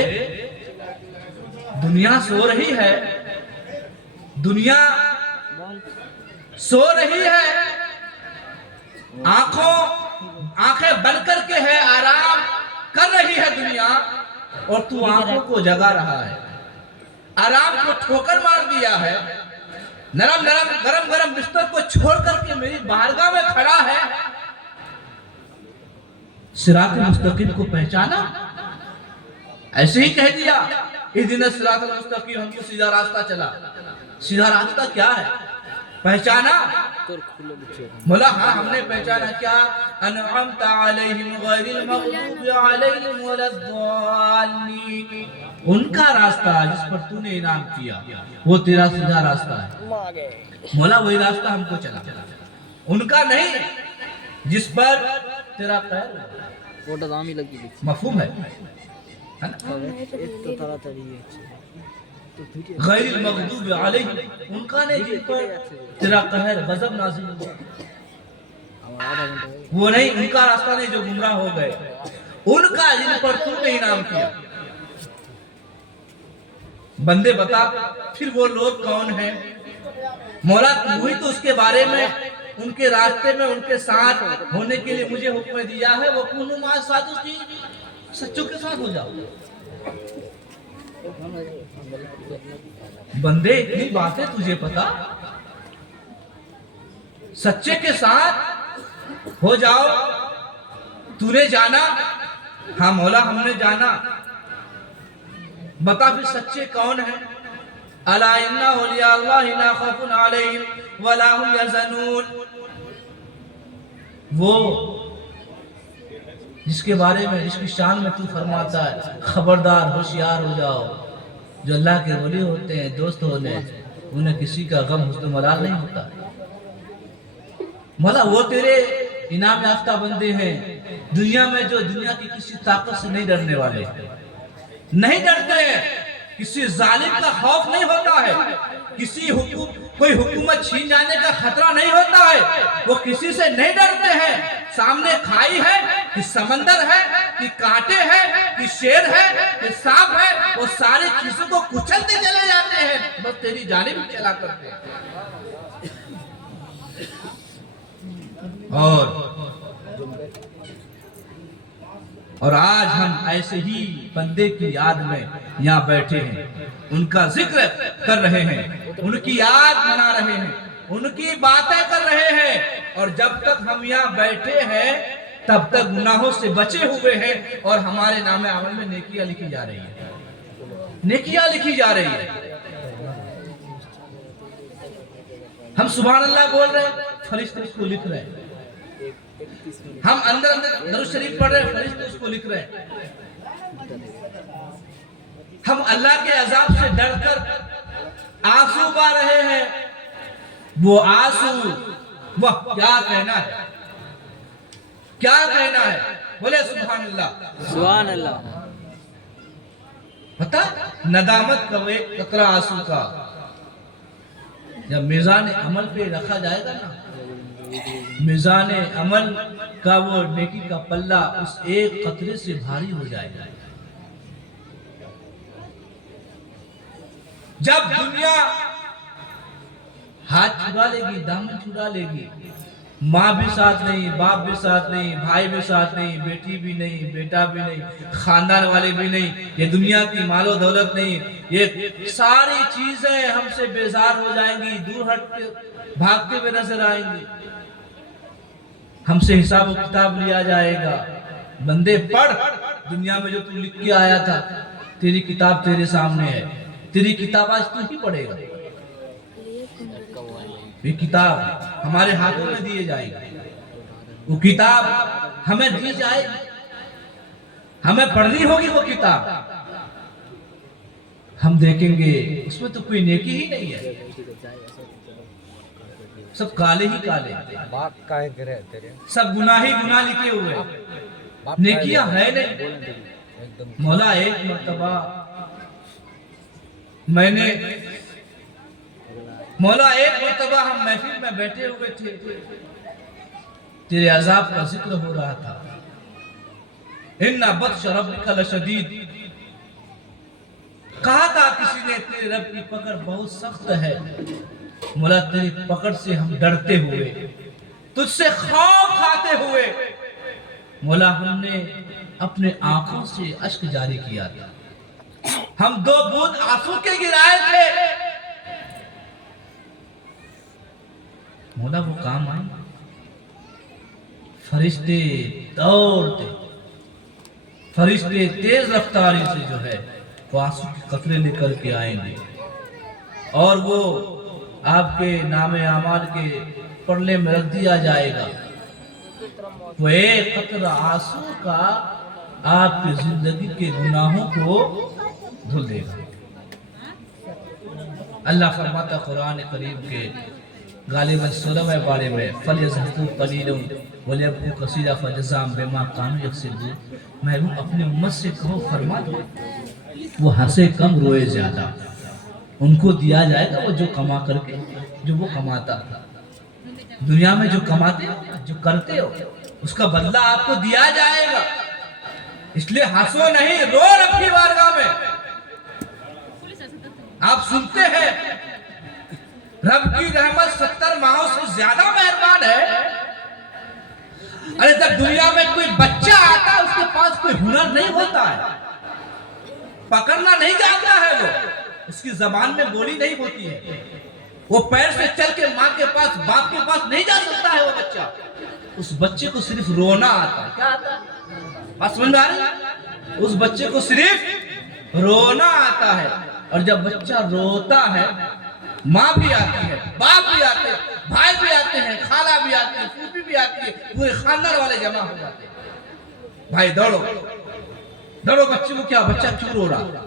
دنیا سو رہی ہے، دنیا سو رہی ہے، آنکھیں بند کر کے ہے، آرام کر رہی ہے دنیا، اور تو آنکھوں کو جگا رہا ہے، آرام کو ٹھوکر مار دیا ہے، گرم بستر کو چھوڑ کر کے میری بارگاہ میں کھڑا ہے۔ صراط مستقیم کو پہچانا؟ ایسے ہی کہہ دیا اہدنا الصراط المستقیم، ہم کو سیدھا راستہ چلا۔ سیدھا راستہ کیا ہے؟ پہچانا؟ مولا ہاں ہم نے پہچانا۔ کیا؟ انعمت علیہم غیر المغضوب علیہم ولا الضالین، ان کا راستہ جس پر تو نے انعام کیا وہ تیرا سیدھا راستہ ہے۔ مولا وہی راستہ ہم کو چلا، ان کا نہیں جس پر تیرا خیر مفہوم ہے۔ غیر المغضوب علیہم، ان کا نہیں جن پر تیرا قہر غضب نازل ہوا، وہ نہیں، ان کا راستہ نہیں جو گمراہ ہو گئے، ان کا جن پر تم نے انعام کیا۔ بندے بتا پھر وہ لوگ کون ہیں؟ مولا تو ہی تو اس کے بارے میں، ان کے راستے میں ان کے ساتھ ہونے کے لیے مجھے حکم دیا ہے، وَكُونُوا مَعَ الصَّادِقِينَ، سچوں کے ساتھ ہو جاؤ۔ بندے اتنی باتیں تجھے پتا، سچے کے ساتھ ہو جاؤ۔ تو نے جانا؟ ہاں مولا ہم نے جانا۔ بتا پھر سچے کون ہیں؟ الا ان اولیاء اللہ لا خوف علیہم ولا هم يحزنون. وہ جس کے بارے میں، جس کی شان میں تو فرماتا ہے خبردار ہوشیار ہو جاؤ، جو اللہ کے ولی ہوتے ہیں، دوست ہونے، انہیں کسی کا غم حزن و ملال نہیں ہوتا. مولا وہ تیرے انعام یافتہ بندے ہیں دنیا میں جو دنیا کی کسی طاقت سے نہیں ڈرنے والے، نہیں ڈرتے ہیں، کسی ظالم کا خوف نہیں ہوتا ہے، کوئی حکومت چھین جانے کا خطرہ نہیں ہوتا ہے، وہ کسی سے نہیں ڈرتے ہیں. سامنے کھائی ہے کہ سمندر ہے کہ کانٹے ہیں کہ شیر ہے کہ سانپ ہے، وہ ساری چیزوں کو کچلتے چلے جاتے ہیں، بس تیری جانب ہی چلا کرتے ہیں. اور آج ہم ایسے ہی بندے کی یاد میں یہاں بیٹھے ہیں، ان کا ذکر کر رہے ہیں، ان کی یاد منا رہے ہیں، ان کی باتیں کر رہے ہیں. اور جب تک ہم یہاں بیٹھے ہیں تب تک گناہوں سے بچے ہوئے ہیں، اور ہمارے نام عمل میں نیکیاں لکھی جا رہی ہیں، نیکیاں لکھی جا رہی ہیں. ہم سبحان اللہ بول رہے ہیں، فرشتے اس کو لکھ رہے ہیں. ہم اندر درود شریف پڑھ رہے ہیں، فرشتے اس کو لکھ رہے ہیں. ہم اللہ کے عذاب سے ڈر کر آنسو بہا رہے ہیں، وہ آنسو، وہ کیا کہنا ہے، کیا کہنا ہے، بولے سبحان اللہ، سبحان اللہ. پتہ ندامت کا وہ ایک قطرہ آنسو کا جب میزان عمل پہ رکھا جائے گا نا، میزان عمل کا وہ نیکی کا پلہ اس ایک قطرے سے بھاری ہو جائے گا. جب دنیا ہاتھ چھڑا لے گی، دامن چھڑا لے گی، ماں بھی ساتھ نہیں، باپ بھی ساتھ نہیں، بھائی بھی ساتھ نہیں، بیٹی بھی نہیں، بیٹا بھی نہیں، خاندان والے بھی نہیں، یہ دنیا کی مال و دولت نہیں، یہ ساری چیزیں ہم سے بیزار ہو جائیں گی، دور ہٹ کے بھاگتے ہوئے نظر آئیں گی. ہم سے حساب و کتاب لیا جائے گا. بندے پڑھ، دنیا میں جو تو لکھ کے آیا تھا، تیری کتاب تیرے سامنے ہے، تیری کتاب آج تو ہی پڑھے گا. یہ کتاب ہمارے ہاتھوں میں دیے جائے گی، وہ کتاب ہمیں دی جائے گی، ہمیں پڑھنی ہوگی وہ کتاب. ہم دیکھیں گے اس میں تو کوئی نیکی ہی نہیں ہے، سب کالے ہی کالے، سب گناہ ہی گناہ لکھے ہوئے، نیکیاں ہے نہیں. مولا ایک مرتبہ ہم محفل میں بیٹھے ہوئے تھے، تیرے عذاب کا ذکر ہو رہا تھا. ان بطش ربک لشدید، کہا تھا کسی نے تیرے رب کی پکڑ بہت سخت ہے. مولا تیری پکڑ سے ہم ڈرتے ہوئے، تجھ سے خوف کھاتے ہوئے، مولا ہم نے اپنے آنکھوں سے اشک جاری کیا تھا، ہم 2 بوند آنسو کے گرائے تھے. مولا وہ کام آئے، فرشتے دوڑتے، فرشتے تیز رفتاری سے جو ہے وہ آنسو کے قطرے لے کر کے آئیں گے، اور وہ آپ کے نام اعمال کے پرلے میں رکھ دیا جائے گا. وہ ایک قطرہ آنسو کا آپ کی زندگی کے گناہوں کو دھل دے گا. اللہ فرماتا قرآن کریم کے غالباً 16ویں پارے میں فَلْيَضْحَكُوا قَلِيلًا وَلْيَبْكُوا كَثِيرًا فَجَزَاءً بِمَا كَانُوا يَكْسِبُونَ. محبوب اپنے امت سے کہو، فرما دو وہ ہنسے کم روئے زیادہ، ان کو دیا جائے گا وہ جو کما کر کے، جو وہ کماتا تھا دنیا میں، جو کماتے ہو، جو کرتے ہو، اس کا بدلہ آپ کو دیا جائے گا. اس لیے ہنسو نہیں، رو رب کی بارگاہ میں. آپ سنتے ہیں رب کی رحمت 70 ماہوں سے زیادہ مہربان ہے. ارے جب دنیا میں کوئی بچہ آتا ہے اس کے پاس کوئی ہنر نہیں ہوتا ہے، پکڑنا نہیں جانتا ہے، وہ اس کی زبان میں بولی نہیں ہوتی ہے، وہ پیر سے چل کے ماں کے پاس باپ کے پاس نہیں جا سکتا ہے. وہ بچہ، اس بچے کو صرف رونا آتا ہے. کیا آتا ہے؟ بات سمجھ آ رہی ہے؟ اس بچے کو صرف رونا آتا ہے. اور جب بچہ روتا ہے ماں بھی آتی ہے، باپ بھی آتے ہیں، بھائی بھی آتے ہیں، خالہ بھی آتی ہے، پھوپھی بھی آتی ہے، پورے خاندان والے جمع ہو جاتے ہیں۔ بھائی دوڑو دوڑو، بچے کو کیا، بچہ کیوں رو رہا؟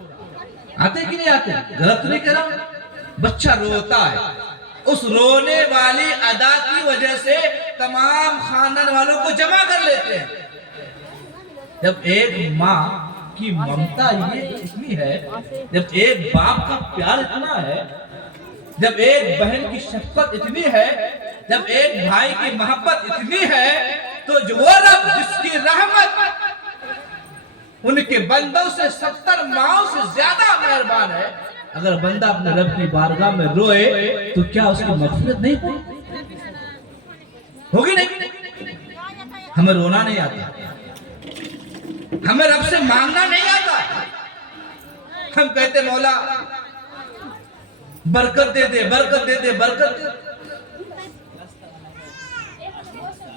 آتے کہ نہیں آتے؟ غلط نہیں کہہ رہا، بچہ روتا ہے، اس رونے والی ادا کی وجہ سے تمام خاندان والوں کو جمع کر لیتے ہیں۔ جب ایک ماں کی ممتا یہ اتنی ہے، جب ایک باپ کا پیار اتنا ہے، جب ایک بہن کی شفقت اتنی ہے، جب ایک بھائی کی محبت اتنی ہے، تو جو وہ رب جس کی رحمت ان کے بندوں سے 70 ماؤں سے زیادہ مہربان ہے، اگر بندہ اپنے رب کی بارگاہ میں روئے تو کیا اس کی مغفرت نہیں ہوگی؟ نہیں۔ ہمیں رونا نہیں آتا، ہمیں رب سے مانگنا نہیں آتا، ہم کہتے مولا برکت دے دے، برکت دے دے، برکت دے دے۔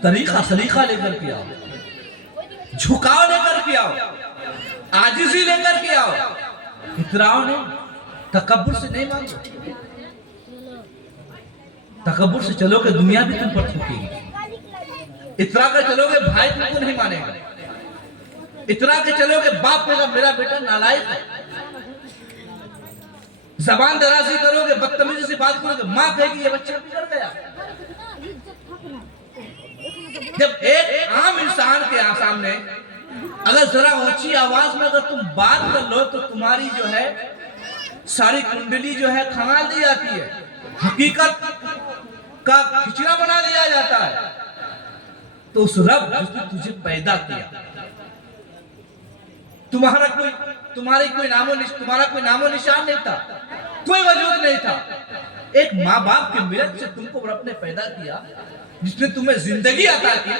طریقہ سلیقہ لے کر کے آؤ، جھکاؤ لے کر کے آؤ، عاجزی لے کر کے آؤ، اتراؤ نہیں، تکبر سے نہیں مانگو۔ تکبر سے چلو کہ دنیا بھی تم پر تھوکے گی، اترا کر چلو کہ بھائی تم کو نہیں مانے گا، اترا کے چلو کہ باپ کہے گا میرا بیٹا نالائق ہے، زبان درازی کرو گے، بدتمیزی سے بات کرو گے، ماں کہے گی یہ بچہ بگڑ گیا۔ جب ایک عام انسان کے سامنے اگر ذرا اونچی آواز میں اگر تم بات کر لو تو تمہاری جو ہے ساری کنڈلی جو ہے کھنگال دی جاتی ہے، حقیقت کا کھچڑا بنا دیا جاتا ہے۔ تو اس رب جس نے تجھے پیدا کیا، تمہارا کوئی نام و نشان نہیں تھا، کوئی وجود نہیں تھا، ایک ماں باپ کے ملت سے تم کو رب نے پیدا کیا، جس نے تمہیں زندگی عطا کی،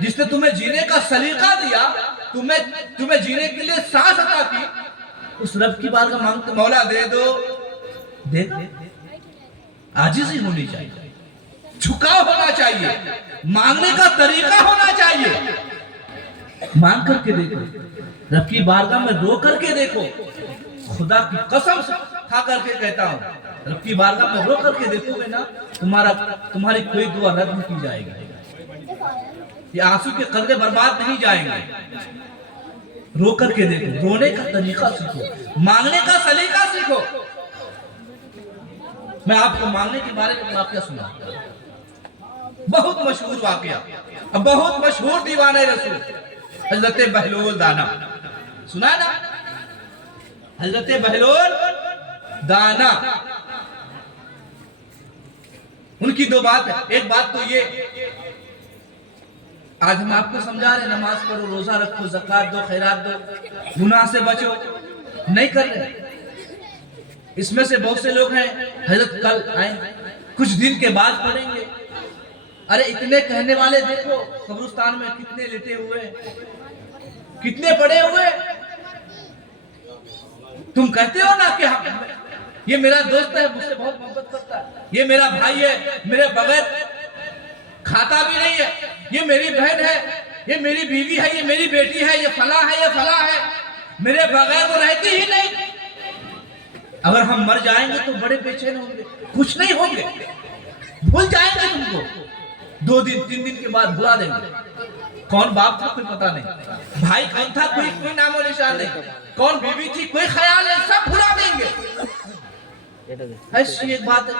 جس نے تمہیں جینے کا سلیقہ دیا، تمہیں جینے کے لیے سانس عطا کی، اس رب کی بارگاہ مانگتے مولا دے دو، دے دے۔ عاجزی ہونی چاہیے، جھکاؤ ہونا چاہیے، مانگنے کا طریقہ ہونا چاہیے۔ مانگ کر کے دیکھو، رب کی بارگاہ میں رو کر کے دیکھو، خدا کی قسم کھا کر کے کہتا ہوں، رب کی بارگاہ میں رو کر کے دیکھو گے نا، تمہاری کوئی دعا رد نہیں کی جائے گی، یہ آنسو کے قطرے برباد نہیں جائیں گے۔ رو کر کے دیکھو، رونے کا طریقہ سیکھو، مانگنے کا سلیقہ سیکھو۔ میں آپ کو مانگنے کے بارے میں واقعہ سنا، بہت مشہور واقعہ، بہت مشہور دیوانہ رسول حضرت بہلول دانا، سنا نا؟ حضرت بہلول دانا، ان کی دو بات ہے، ایک بات تو یہ، آج ہم آپ کو سمجھا رہے نماز پڑھو، روزہ رکھو، زکوٰۃ دو، خیرات دو، گناہ سے بچو، نہیں کر رہے۔ اس میں سے بہت سے لوگ ہیں حضرت کل آئیں، کچھ دن کے بعد پڑھیں گے، ارے اتنے کہنے والے دیکھو قبرستان میں کتنے لیٹے ہوئے، کتنے پڑے ہوئے۔ تم کہتے ہو نا کہ یہ میرا دوست ہے، مجھ سے بہت محبت کرتا ہے، یہ میرا بھائی ہے، میرے بغیر کھاتا بھی نہیں ہے، یہ میری بہن ہے، یہ میری بیوی ہے، یہ میری بیٹی ہے، یہ فلاں ہے، یہ فلاں ہے، میرے بغیر وہ رہتی ہی نہیں۔ اگر ہم مر جائیں گے تو بڑے بے چین ہوں گے، کچھ نہیں ہوں گے، بھول جائیں گے تم کو، 2 دن 3 دن کے بعد بھلا دیں گے۔ کون باپ تھا کوئی پتہ نہیں، بھائی کون تھا کوئی نام و نشان نہیں، کون بیوی تھی کوئی خیال نہیں، سب بھلا دیں گے۔ ایسی ایک بات ہے،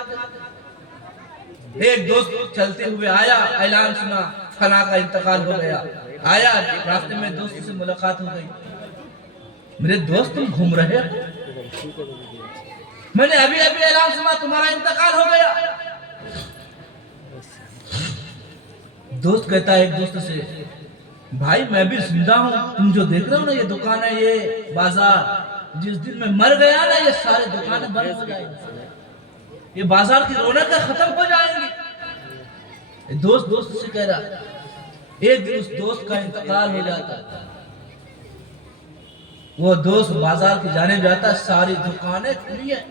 ایک دوست چلتے ہوئے آیا، اعلان سنا فلاں کا انتقال ہو گیا، آیا راستے میں دوست سے ملاقات ہو گئی، میرے دوست تم گھوم رہے ہو، میں نے ابھی اعلان سنا تمہارا انتقال ہو گیا۔ دوست کہتا ہے ایک دوست سے، بھائی میں بھی زندہ ہوں، تم جو دیکھ رہے ہو نا یہ دکان ہے، یہ بازار، جس دن میں مر گیا نا یہ سارے دکانیں بند ہو جائیں گی، یہ بازار کی رونقیں ختم ہو جائیں گی۔ دوست سے کہہ رہا، ایک دن اس دوست کا انتقال ہو جاتا، وہ دوست بازار کی جانب جاتا، ساری دکانیں کھلی ہیں،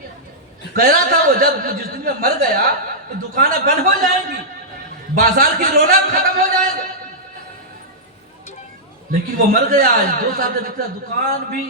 کہہ رہا تھا وہ جس دن میں مر گیا یہ دکانیں بند ہو جائیں گی، بازار کی رونق ختم ہو جائے گی، لیکن وہ مر گیا۔ آج 2 سال کا دکان بھی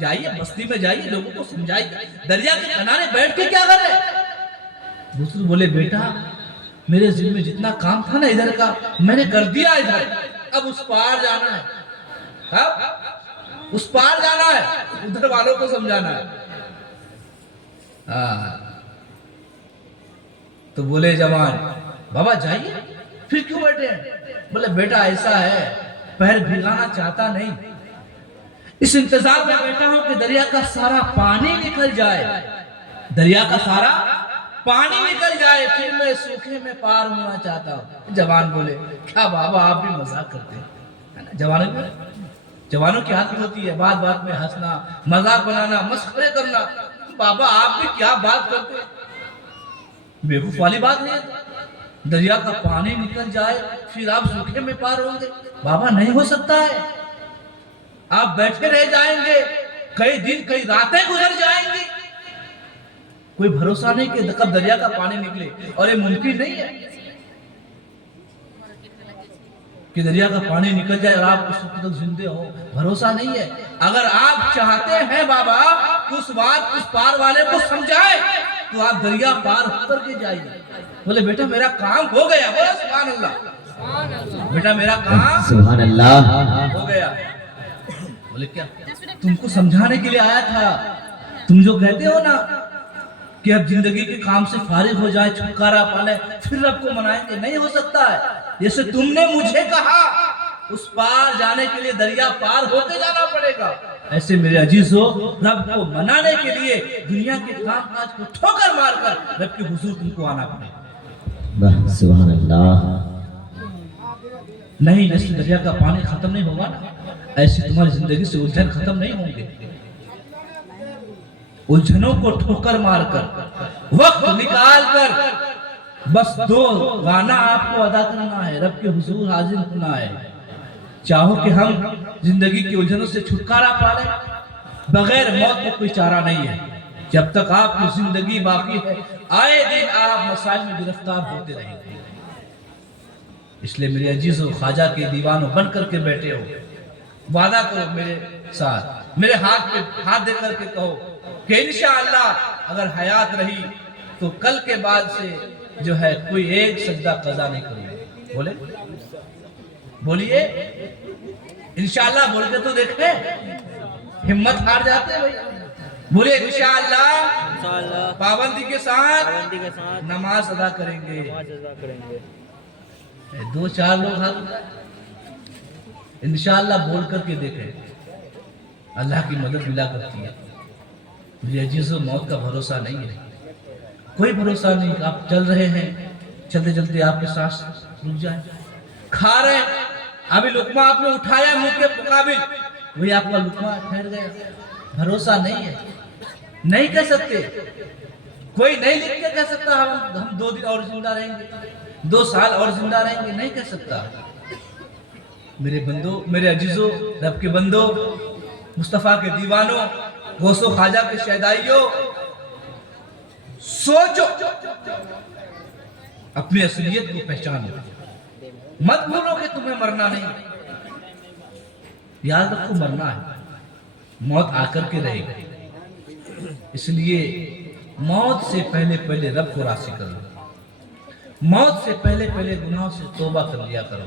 جائیے بستی میں جائیے, لوگوں کو سمجھائیے, دریا کے کنارے بیٹھ کے کیا کر رہے. بزرگ بولے بیٹا میرے ذہن میں جتنا کام تھا نا ادھر کا میں نے کر دیا ادھر, اب اس پار جانا ہے. اب اس پار جانا ہے, ادھر والوں کو سمجھانا ہے. تو بولے جوان بابا جائیے, پھر کیوں بیٹھے ہیں؟ بولے بیٹا ایسا ہے پیر بھگانا چاہتا نہیں, اس انتظار میں بیٹھا ہوں کہ دریا کا سارا پانی نکل جائے, دریا کا سارا پانی نکل جائے, پھر میں سوکھے میں پار ہونا چاہتا ہوں. جوان بولے کیا بابا آپ بھی مذاق کرتے ہیں. جوانوں کی عادت ہوتی ہے بات بات میں ہنسنا, مذاق بنانا, مسخرے کرنا. بابا آپ بھی کیا بات کرتے ہیں, بیوقوف والی بات ہے. دریا کا پانی نکل جائے پھر آپ سوکھے میں پار ہوں گے. بابا نہیں ہو سکتا ہے, آپ بیٹھے رہ جائیں گے, کئی دن کئی راتیں گزر جائیں گی, کوئی بھروسہ نہیں کہ کب دریا کا پانی نکلے. اور یہ ممکن نہیں ہے کہ دریا کا پانی نکل جائے اور آپ اس وقت تک زندے ہو, بھروسہ نہیں ہے. اگر آپ چاہتے ہیں بابا اس بات اس پار والے کو سمجھائے تو آپ دریا پار ہو کر کے جائیے. بولے بیٹا میرا کام ہو گیا. بولے سبحان اللہ. بیٹا میرا کام سبحان اللہ ہو گیا. بولے کیا تم کو سمجھانے کے لیے آیا تھا. تم جو کہتے ہو نا کہ اب زندگی کے کام سے فارغ ہو جائے, چھٹکارا پالے, پھر رب کو منائیں گے, نہیں ہو سکتا ہے. جیسے تم نے مجھے کہا اس پار جانے کے لیے دریا پار ہو کے جانا پڑے گا, ایسے میرے عزیزو رب کو منانے کے لیے دنیا کے کام کاج کو ٹھوکر مار کر رب کے حضور تم کو آنا پڑے گا. سبحان اللہ. نہیں جیسے دریا کا پانی ختم نہیں ہوگا نا, ایسی تمہاری زندگی سے الجھن ختم نہیں ہوں گے. الجھنوں کو ٹھوکر مار کر وقت نکال کر بس 2 گانا آپ کو ادا کرنا ہے, رب کے حضور حاضر ہونا ہے. چاہو کہ ہم زندگی کی الجھنوں سے چھٹکارا پالیں, بغیر موت کے کوئی چارہ نہیں ہے. جب تک آپ کی زندگی باقی ہے آئے دن آپ مسائل میں گرفتار ہوتے رہیں گے. اس لیے میرے عزیزوں خواجہ کے دیوانوں بن کر کے بیٹھے ہو, وعدہ کرو میرے ساتھ, میرے ہاتھ پہ ہاتھ دے کر کے کہو کہ انشاءاللہ اگر حیات رہی تو کل کے بعد سے جو ہے کوئی ایک سجدہ قضا نہیں کروں گا. بولے بولیے انشاءاللہ بول کے تو دیکھیں, ہمت ہار جاتے بھائی. بولے انشاءاللہ پابندی کے ساتھ نماز ادا کریں گے. 2-4 لوگ ہاتھ اٹھائیں, انشاءاللہ بول کر کے دیکھیں, اللہ کی مدد ملا کرتی ہے. مجھے عزیزوں موت کا بھروسہ نہیں ہے, کوئی بھروسہ نہیں کہ آپ چل رہے ہیں, چلتے چلتے آپ کے سانس رک جائیں. کھا رہے ہیں, ابھی لقمہ آپ نے اٹھایا منہ کے مقابل, وہی آپ کا لقمہ ٹھہر گیا. بھروسہ نہیں ہے, نہیں کہہ سکتے. کوئی نہیں لکھ کے کہہ سکتا ہم 2 دن اور زندہ رہیں گے, 2 سال اور زندہ رہیں گے, نہیں کہہ سکتا. میرے بندو, میرے عزیزوں, رب کے بندو, مصطفیٰ کے دیوانوں, غوث و خواجہ کے شہدائیوں, سوچو, اپنی اصلیت کو پہچانو, مت بھولو کہ تمہیں مرنا نہیں. یاد رکھو مرنا ہے, موت آ کر کے رہے گی. اس لیے موت سے پہلے رب کو راضی کرو, موت سے پہلے گناہوں سے توبہ کر لیا کرو.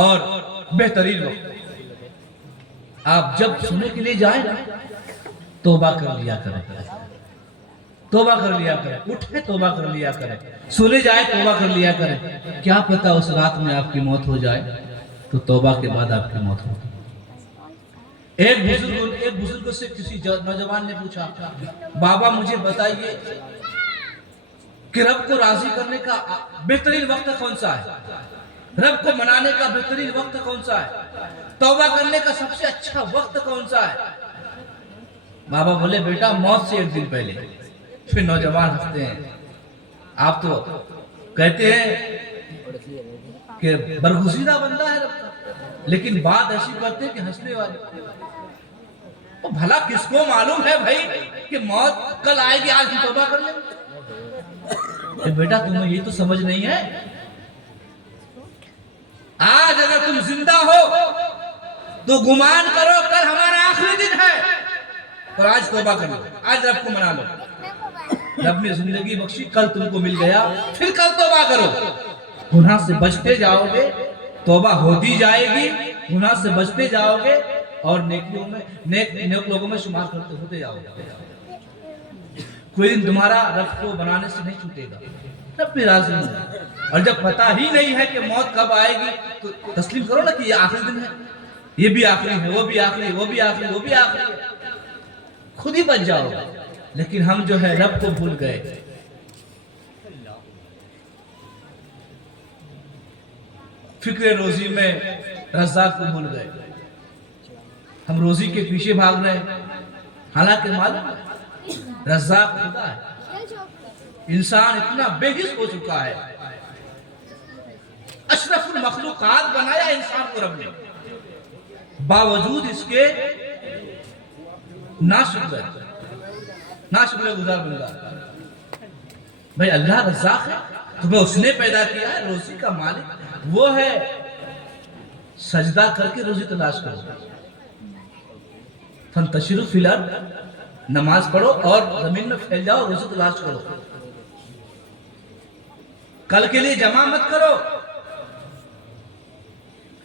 اور بہترین وقت آپ جب سونے کے لیے جائیں نا توبہ کر لیا کریں, توبہ کر لیا کریں, اٹھے توبہ کر لیا کریں, سونے جائے توبہ کر لیا کریں. کیا پتا اس رات میں آپ کی موت ہو جائے تو توبہ کے بعد آپ کی موت ہو. ایک بزرگ سے کسی نوجوان نے پوچھا, بابا مجھے بتائیے کہ رب کو راضی کرنے کا بہترین وقت کون سا ہے, رب کو منانے کا بہترین وقت کون سا ہے, توبہ کرنے کا سب سے اچھا وقت کون سا ہے. بابا بولے بیٹا موت سے 1 دن پہلے. پھر نوجوان ہنستے ہیں, آپ تو کہتے ہیں کہ برگزیدہ بندہ ہے رب کا, لیکن بات ایسی کرتے ہیں کہ ہنسنے والے. بھلا کس کو معلوم ہے بھائی کہ موت کل آئے گی, آج ہم توبہ کر لیں. بیٹا تمہیں یہ تو سمجھ نہیں ہے, آج اگر تم زندہ ہو تو گمان کرو کل ہمارا آخری دن ہے. اور آج توبہ کر لو، آج رب کو منا لو. رب نے زندگی بخشی، کل تم کو مل گیا، پھر کل توبہ کرو. گناہ سے بچتے جاؤ گے، توبہ ہوتی جائے گی، گناہ سے بچتے جاؤ گے اور نیکیوں میں نیک لوگوں میں شمار کرتے ہوتے جاؤ گے. کوئی دن تمہارا رب کو بنانے سے نہیں چھوٹے گا، رب بھی راضی ہے. اور جب پتہ ہی نہیں ہے کہ موت کب آئے گی تو تسلیم کرو نا کہ یہ آخری دن ہے، یہ بھی آخری ہے، وہ بھی آخری ہے، وہ بھی آخری ہے، وہ بھی آخری ہے. خود ہی بچ جاؤ. لیکن ہم جو ہے رب کو بھول گئے. فکر روزی میں رزاق کو بھول گئے. ہم روزی کے پیچھے بھاگ رہے ہیں، حالانکہ معلوم ہے رزاق خدا ہے. انسان اتنا بے حس ہو چکا ہے. اشرف المخلوقات بنایا انسان کو رب نے، باوجود اس کے ناشکر گزار بندہ. بھئی اللہ رزاق ہے، تمہیں اس نے پیدا کیا ہے، روزی کا مالک وہ ہے. سجدہ کر کے روزی تلاش کرو. فانتشروا فی الارض، نماز پڑھو اور زمین میں پھیل جاؤ، روزی تلاش کرو. کل کے لیے جمع مت کرو.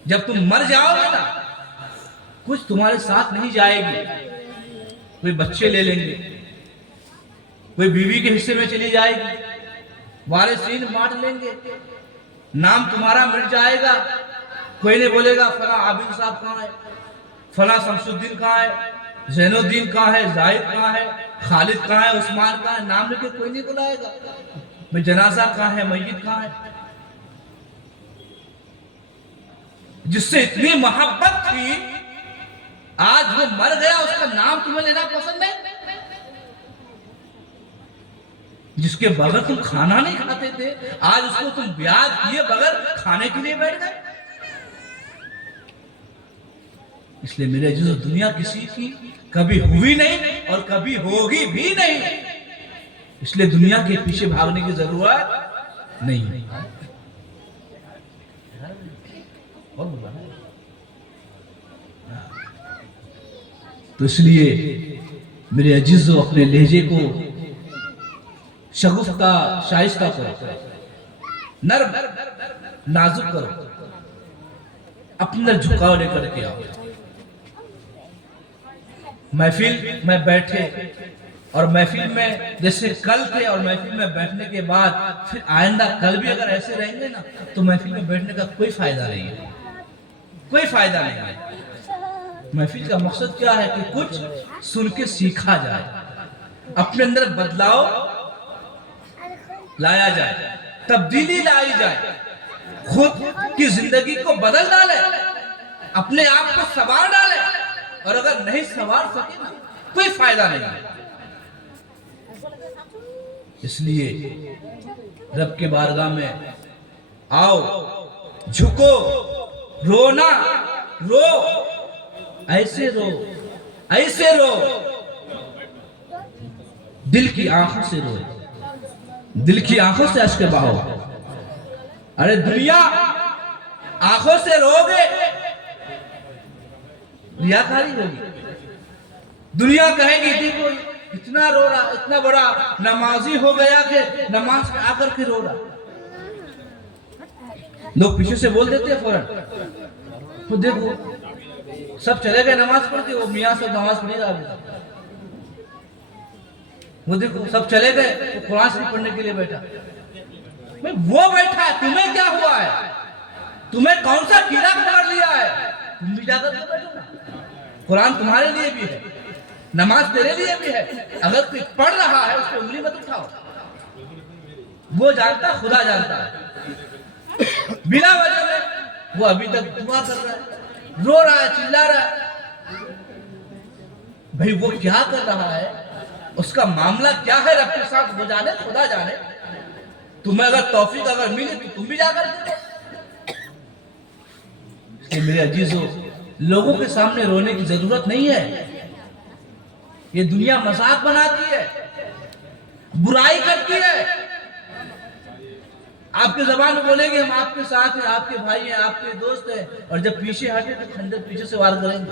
جب تم مر جاؤ گے نا، کچھ تمہارے ساتھ نہیں جائے گی. کوئی بچے لے لیں گے، کوئی بیوی کے حصے میں چلی جائے گی، وارثین بانٹ لیں گے، نام تمہارا مٹ جائے گا. کوئی نہیں بولے گا فلاں عابد صاحب کہاں ہے، فلاں شمس الدین کہاں ہے، زین الدین کہاں ہے، زاہد کہاں ہے، خالد کہاں ہے، عثمان کہاں ہے. نام لے کے کوئی نہیں بلائے گا. بھئی جنازہ کہاں ہے، میت کہاں ہے. جس سے اتنی محبت تھی آج وہ مر گیا، اس کا نام تمہیں لینا پسند ہے. جس کے بغیر تم کھانا نہیں کھاتے تھے، آج اس کو تم بیعت کیے بغیر کھانے کے لیے بیٹھ گئے. اس لیے میرے عزیزو، دنیا کسی کی کبھی ہوئی نہیں اور کبھی ہوگی بھی نہیں. اس لیے دنیا کے پیچھے بھاگنے کی ضرورت نہیں. تو اس لیے میرے عزیزو، اپنے لہجے کو شگفتہ شائستہ کرو، نرم نازک کرو، اپنا جھکاؤ لے کر کے آؤ. محفل میں بیٹھے اور محفل میں جیسے کل تھے، اور محفل میں بیٹھنے کے بعد پھر آئندہ کل بھی اگر ایسے رہیں گے نا تو محفل میں بیٹھنے کا کوئی فائدہ نہیں ہے، کوئی فائدہ نہیں ہے. محفل کا مقصد کیا ہے کہ کچھ سن کے سیکھا جائے، اپنے اندر بدلاؤ لایا جائے، تبدیلی لائی جائے، خود کی زندگی کو بدل ڈالے، اپنے آپ کو سنوار ڈالے. اور اگر نہیں سنوار سکے نا کوئی فائدہ نہیں ہے. اس لیے رب کے بارگاہ میں آؤ، جھکو، رونا رو، ایسے رو، ایسے رو، دل کی آنکھوں سے رو، دل کی آنکھوں سے اشک بہاؤ. ارے دنیا آنکھوں سے رو گے ریاکاری ہوگی. دنیا کہے گی دیکھو اتنا رو رہا، اتنا بڑا نمازی ہو گیا کہ نماز میں آ کر کے رو رہا. لوگ پیچھے سے بول دیتے ہیں فوراً، تو دیکھو سب چلے گئے نماز پڑھ کے، وہ میاں سب نماز پڑھی رہا. وہ دیکھو سب چلے گئے، وہ قرآن شریف پڑھنے کے لیے بیٹھا. وہ بیٹھا ہے، تمہیں کیا ہوا ہے؟ تمہیں کون سا کیڑا پکڑ لیا ہے؟ تم بھی جا کر کے بیٹھو نا. قرآن تمہارے لیے بھی ہے، نماز تیرے لیے بھی ہے. اگر کوئی پڑھ رہا ہے اس کو انگلی مت اٹھاؤ. وہ جانتا، خدا جانتا ہے. بلا وجہ میں وہ ابھی تک دعا کر رہا ہے، رو رہا ہے، چلا رہا ہے. بھئی وہ کیا کر رہا ہے، اس کا معاملہ کیا ہے رب کے ساتھ، وہ جانے، خدا جانے. تمہیں اگر توفیق اگر ملی تو تم بھی جا کر کے. اس لیے میرے عزیزو، لوگوں کے سامنے رونے کی ضرورت نہیں ہے. یہ دنیا مذاق بناتی ہے، برائی کرتی ہے. آپ کے زبان میں بولیں گے ہم آپ کے ساتھ ہیں، آپ کے بھائی ہیں، آپ کے دوست ہیں، اور جب پیچھے ہٹے تو خنجر پیچھے سے وار کریں گے.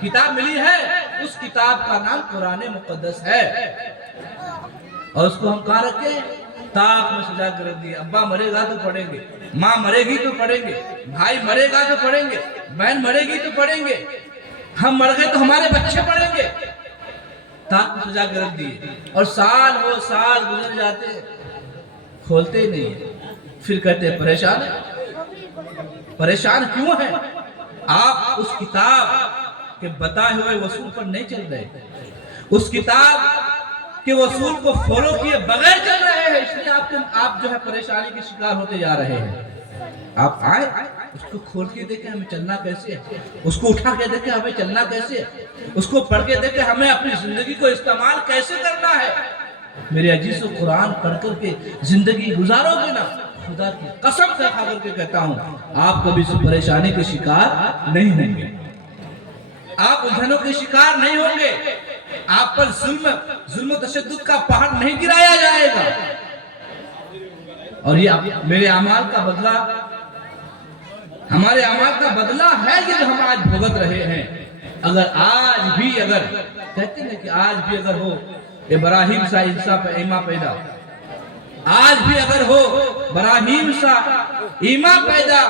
کتاب ملی ہے، اس کتاب کا نام قرآن مقدس ہے، اور اس کو ہم کہاں رکھیں؟ تاق میں سجا کر رکھ دیا۔ ابا مرے گا تو پڑھیں گے، ماں مرے گی تو پڑھیں گے، بھائی مرے گا تو پڑھیں گے، بہن مرے گی تو پڑھیں گے، ہم مر گئے تو ہمارے بچے پڑھیں گے، تاق میں سجا کر رکھ دیے۔ اور سال وہ سال گزر جاتے ہیں، کھولتے ہی نہیں ہیں، پھر کہتے ہیں پریشان ہیں۔ پریشان کیوں ہیں؟ آپ اس کتاب کے بتائے ہوئے اصول پر نہیں چل رہے، اس کتاب کے اصول کو فالو کیے بغیر چل رہے ہیں، اس لیے آپ جو ہے پریشانی کے شکار ہوتے جا رہے ہیں۔ آپ آئے، اس کو کھول کے دیکھیں ہمیں چلنا کیسے ہے، اس کو اٹھا کے دیکھیں ہمیں چلنا کیسے ہے، اس کو پڑھ کے دیکھیں ہمیں اپنی زندگی کو استعمال کیسے کرنا ہے۔ میرے عزیز و قرآن پڑھ کر کے زندگی گزارو گے نا، خدا کی قسم سے کھا کر کے کہتا ہوں آپ کبھی اس پریشانی کے شکار نہیں ہوں گے، آپ الجھنوں کے شکار نہیں ہوں گے، آپ پر ظلم و تشدد کا پہاڑ نہیں گرایا جائے گا۔ اور یہ میرے اعمال کا بدلہ، ہمارے اعمال کا بدلہ ہے یہ جو ہم آج بھگت رہے ہیں۔ اگر آج بھی کہتے ہیں کہ آج بھی اگر ہو ابراہیم سا انصاف ایمان پیدا، آج بھی اگر ہو ابراہیم سا ایمان پیدا،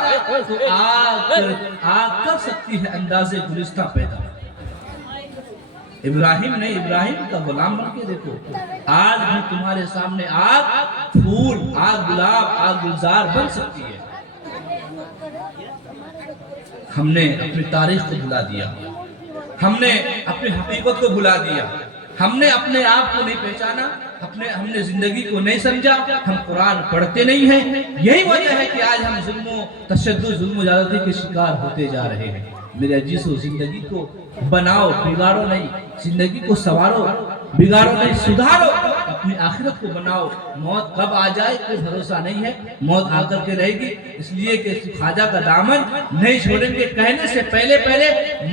تو آج کر سکتی ہے انداز گلستہ پیدا۔ ابراہیم نے ابراہیم کا غلام بن کے دیکھو، آج بھی تمہارے سامنے آگ پھول، آگ گلاب، آگ گلزار بن سکتی ہے۔ ہم نے اپنی تاریخ کو بھلا دیا، ہم نے اپنی حقیقت کو بھلا دیا، ہم نے اپنے آپ کو نہیں پہچانا، ہم نے زندگی کو نہیں سمجھا، ہم قرآن پڑھتے نہیں ہیں۔ یہی وجہ ہے کہ آج ہم ظلم و تشدد، ظلم و زیادتی کے شکار ہوتے جا رہے ہیں۔ میرے عزیزو، زندگی کو بناؤ، بگاڑو نہیں، زندگی کو سنوارو، بگاڑو نہیں، سدھارو، اپنی آخرت کو بناؤ۔ موت کب آ جائے کوئی بھروسہ نہیں ہے، موت آ کر کے رہے گی، اس لیے کہ خواجہ کا دامن نہیں چھوڑیں گے کہنے سے پہلے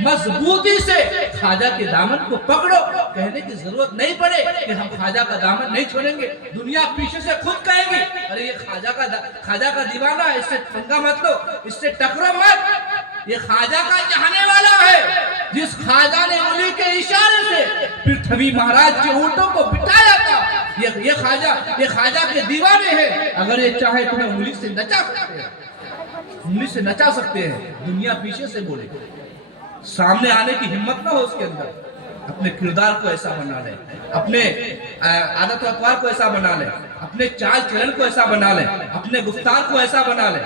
مضبوطی سے خواجہ کے دامن کو پکڑو۔ کہنے کی ضرورت نہیں پڑے کہ ہم خواجہ کا دامن نہیں چھوڑیں گے، دنیا پیچھے سے خود کہے گی ارے یہ خواجہ کا دیوانہ ہے، اس سے پنگا مت لو، اس سے ٹکرو مت، یہ خواجہ کا چاہنے والا ہے، جس خواجہ نے انگلی کے اشارے سے پرتھوی مہاراج کے اونٹوں کو بٹایا تھا، یہ خواجہ کے دیوانے ہیں۔ اگر یہ چاہے تو انگلی سے نچا سکتے ہیں، انگلی سے نچا سکتے ہیں۔ دنیا پیچھے سے بولے، سامنے آنے کی ہمت نہ ہو اس کے اندر۔ اپنے کردار کو ایسا بنا لے، اپنے عادت و اقوال کو ایسا بنا لے، اپنے چال چلن کو ایسا بنا لے، اپنے گفتار کو ایسا بنا لے۔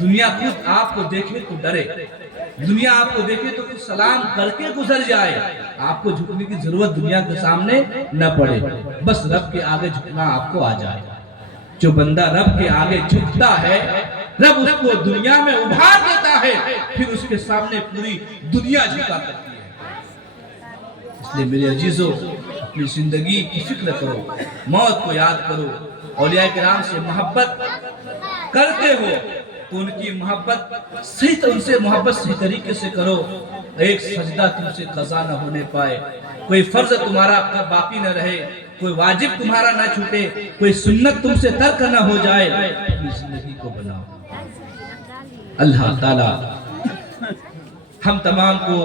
دنیا خود آپ کو دیکھے تو ڈرے، دنیا آپ کو دیکھے تو کچھ سلام کر کے گزر جائے، آپ کو جھکنے کی ضرورت دنیا کے سامنے نہ پڑے، بس رب کے آگے جھکنا آپ کو آ جائے۔ جو بندہ رب کے آگے جھکتا ہے، رب اس کو دنیا میں ابھار دیتا ہے، پھر اس کے سامنے پوری دنیا جھکا کرتی ہے۔ اس لیے میرے عزیزو، اپنی زندگی کی فکر کرو، موت کو یاد کرو، اولیاء کرام سے محبت کرتے ہو تو ان کی محبت ان سے محبت صحیح طریقے سے کرو۔ ایک سجدہ تم سے قضا نہ ہونے پائے، کوئی فرض تمہارا باقی نہ رہے، کوئی واجب تمہارا نہ چھوٹے، کوئی سنت تم سے ترک نہ ہو جائے۔ اپنی زندگی کو بناؤ۔ اللہ تعالی ہم تمام کو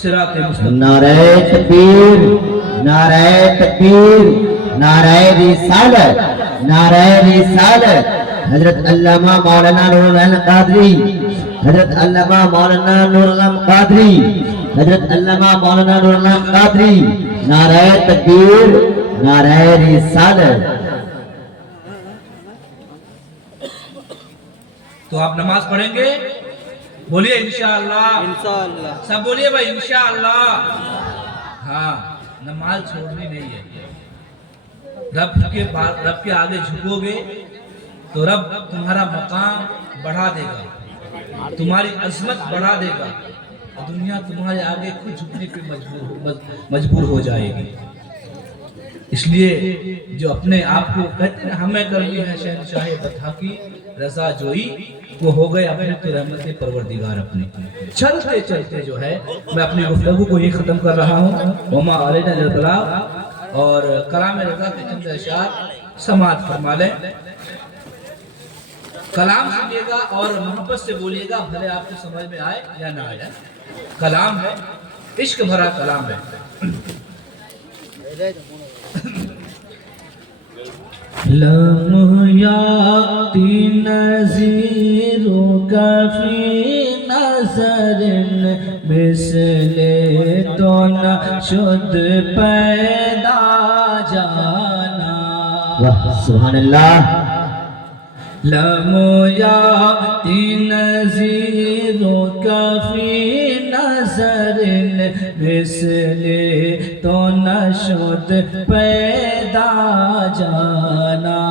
صراط مستقیم۔ نعرہ تکبیر، نعرہ تکبیر، نعرہ رسالت، نعرہ رسالت۔ حضرت علامہ مولانا نور العلم قادری، حضرت علامہ مولانا نور العلم قادری، حضرت علامہ مولانا نور العلم قادری۔ نعرہ تکبیر، نعرہ رسالت۔ تو آپ نماز پڑھیں گے؟ بولیے انشاءاللہ، انشاءاللہ سب بولیے بھائی انشاءاللہ۔ ہاں، نماز چھوڑنی نہیں ہے۔ رب کے آگے جھکو گے تو رب تمہارا مقام بڑھا دے گا، تمہاری عظمت بڑھا دے گا، دنیا تمہارے آگے خود جھکنے پہ مجبور ہو جائے گی۔ اس لیے جو اپنے آپ کو کہتے ہیں ہمیں کرنی ہے شہنشاہ بطحا کی رضا جوئی، وہ ہو گئے اپنے تو رحمت پروردگار اپنے۔ چلتے چلتے جو ہے میں اپنی گفتگو کو یہ ختم کر رہا ہوں۔ وما علینا الا البلاغ، اور کلام رضا کے چند اشعار سماعت فرما لیں۔ کلام سنیے گا اور محبت سے بولیے گا، بھلے آپ کو سمجھ میں آئے یا نہ آئے۔ کلام ہے، عشق بھرا کلام ہے. لم یاتی نظیرک فی نظر مثل تو نشد پیدا جانا. واہ سبحان اللہ. لم یاتی نظیرک فی نظر مثل تو نشد پیدا جانا.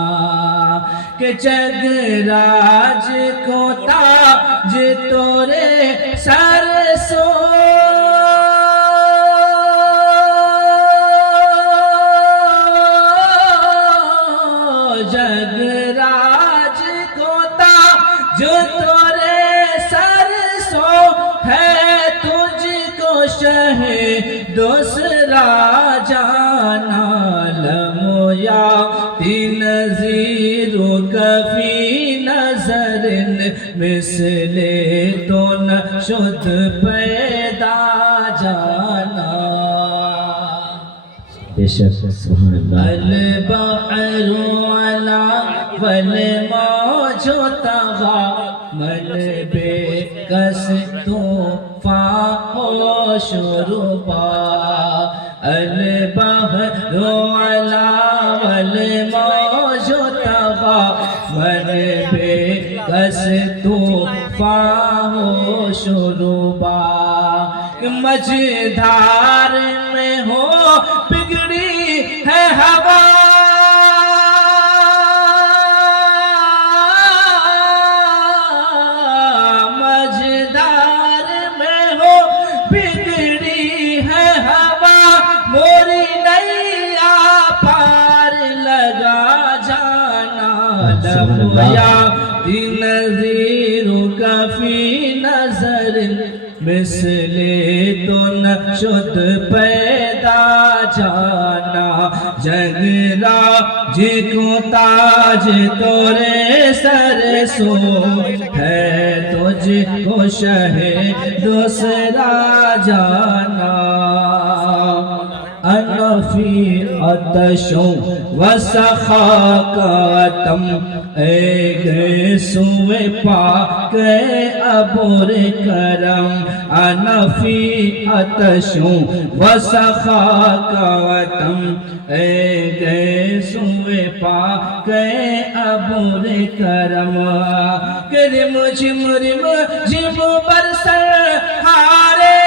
کہ جگ راج کو تاج تورے سر سو جگ راج کو تاج تورے سر سو ہے تجھ کو شہ دوسرا جانا. لم یاتی نظیرک فی نظر مثل تو نشد پیدا جانا. بے شک سبحان اللہ. البحر علا والموج طغى من بے کس طوفان ہو شربا. البحر علا والموج طغى من بے کس طوفان ہو شربا. مجھدار میں ہو بگڑی ہے ہوا مجھدار میں ہو بگڑی ہے ہوا موری نیا پار لگا جانا. لم یاتی نظیرک فی نظر مثل تو نشد پیدا جانا. جگ راج کو تاج تورے سر سو ہے تجھ کو شہ دوسرا جانا. انفی عطشوں وسخاکتم اے گئے سوئے پاک ابر کرم. انفی عطشوں وسخاکتم اے گئے سوئے پاک ابر کرم. کہ رم جھم برسر ہارے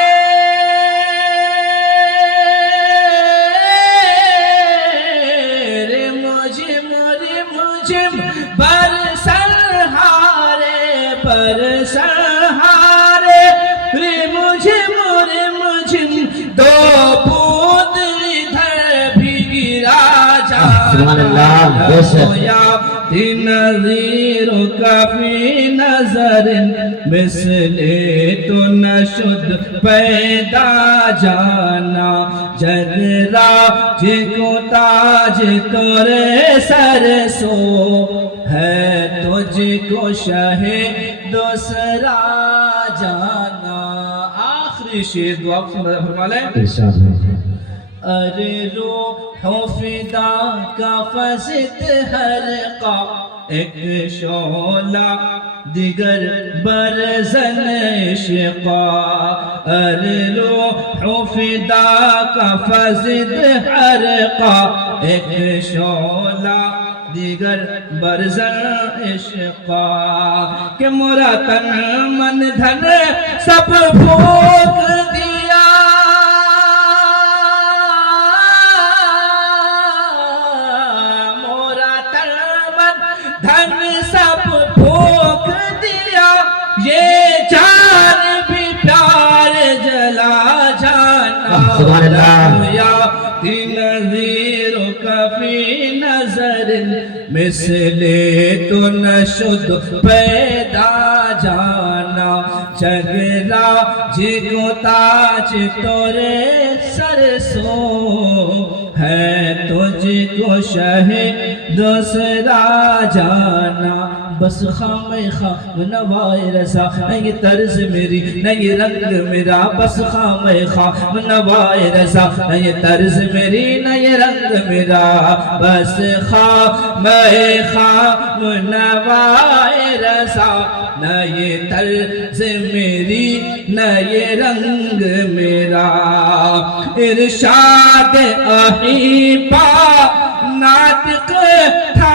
برسہارے رمجھم دو بوند ادھر بھی گرا سبحان اللہ. بے شک. یاتی نظیرک فی نظر مثل تو نشد پیدا جانا. جگ راج کو تاج تورے سر سو ہے تجھ کو شہ دوسرا جانا. آخری شعر دعا کو فرما لیں. ارشاد ہے. ارے روح فدا کا فزت حرقہ ایک شعلہ دیگر برزن عشقا. ارے روح فدا کا فزت حرقہ ایک شعلہ دیگر برزن عشقا. کہ مرا تن من دھن سب پھونک دیا مورا تن من دھن سب پھونک دیا. یہ جان بھی پیار جلا جانا. سبحان اللہ. یاتی نظیرک فی نظر مثل تو نشد پیدا جانا. جگ راج کو تاج تورے سر سو ہے تجھ تجھ کو شہ دوسرا جانا بس خام خام نوائے رسا نہ یہ طرز میری نہ یہ رنگ میرا بس خام خام نوائے رسا نہ یہ طرز میری نہ یہ رنگ میرا بس خام خام نوائے رسا نہ یہ طرز میری نہ یہ رنگ میرا ارشاد احیبا ناطق تھا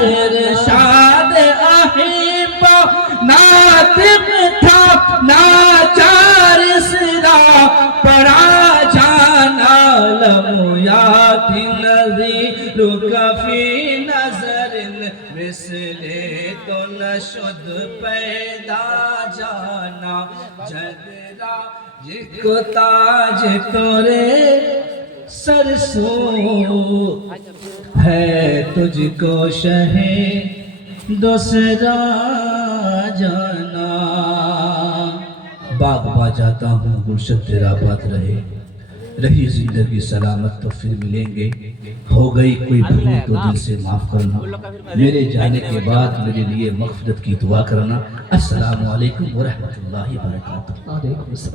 ارشاد احیبا ناطق تھا ناچار صدا پڑا جانا لمحات نظیر کفی نظر مثل تو نشد پیدا جانا جگرا جک تاج تورے سرسوں ہے تجھ کو شہ دوسرا جانا باغ با جاتا ہوں گلشن تیرا بات رہے رہی زندگی سلامت تو پھر ملیں گے ہو گئی کوئی بھول تو دل سے معاف کرنا میرے جانے کے بعد میرے لیے مغفرت کی دعا کرنا السلام علیکم ورحمۃ اللہ وبرکاتہ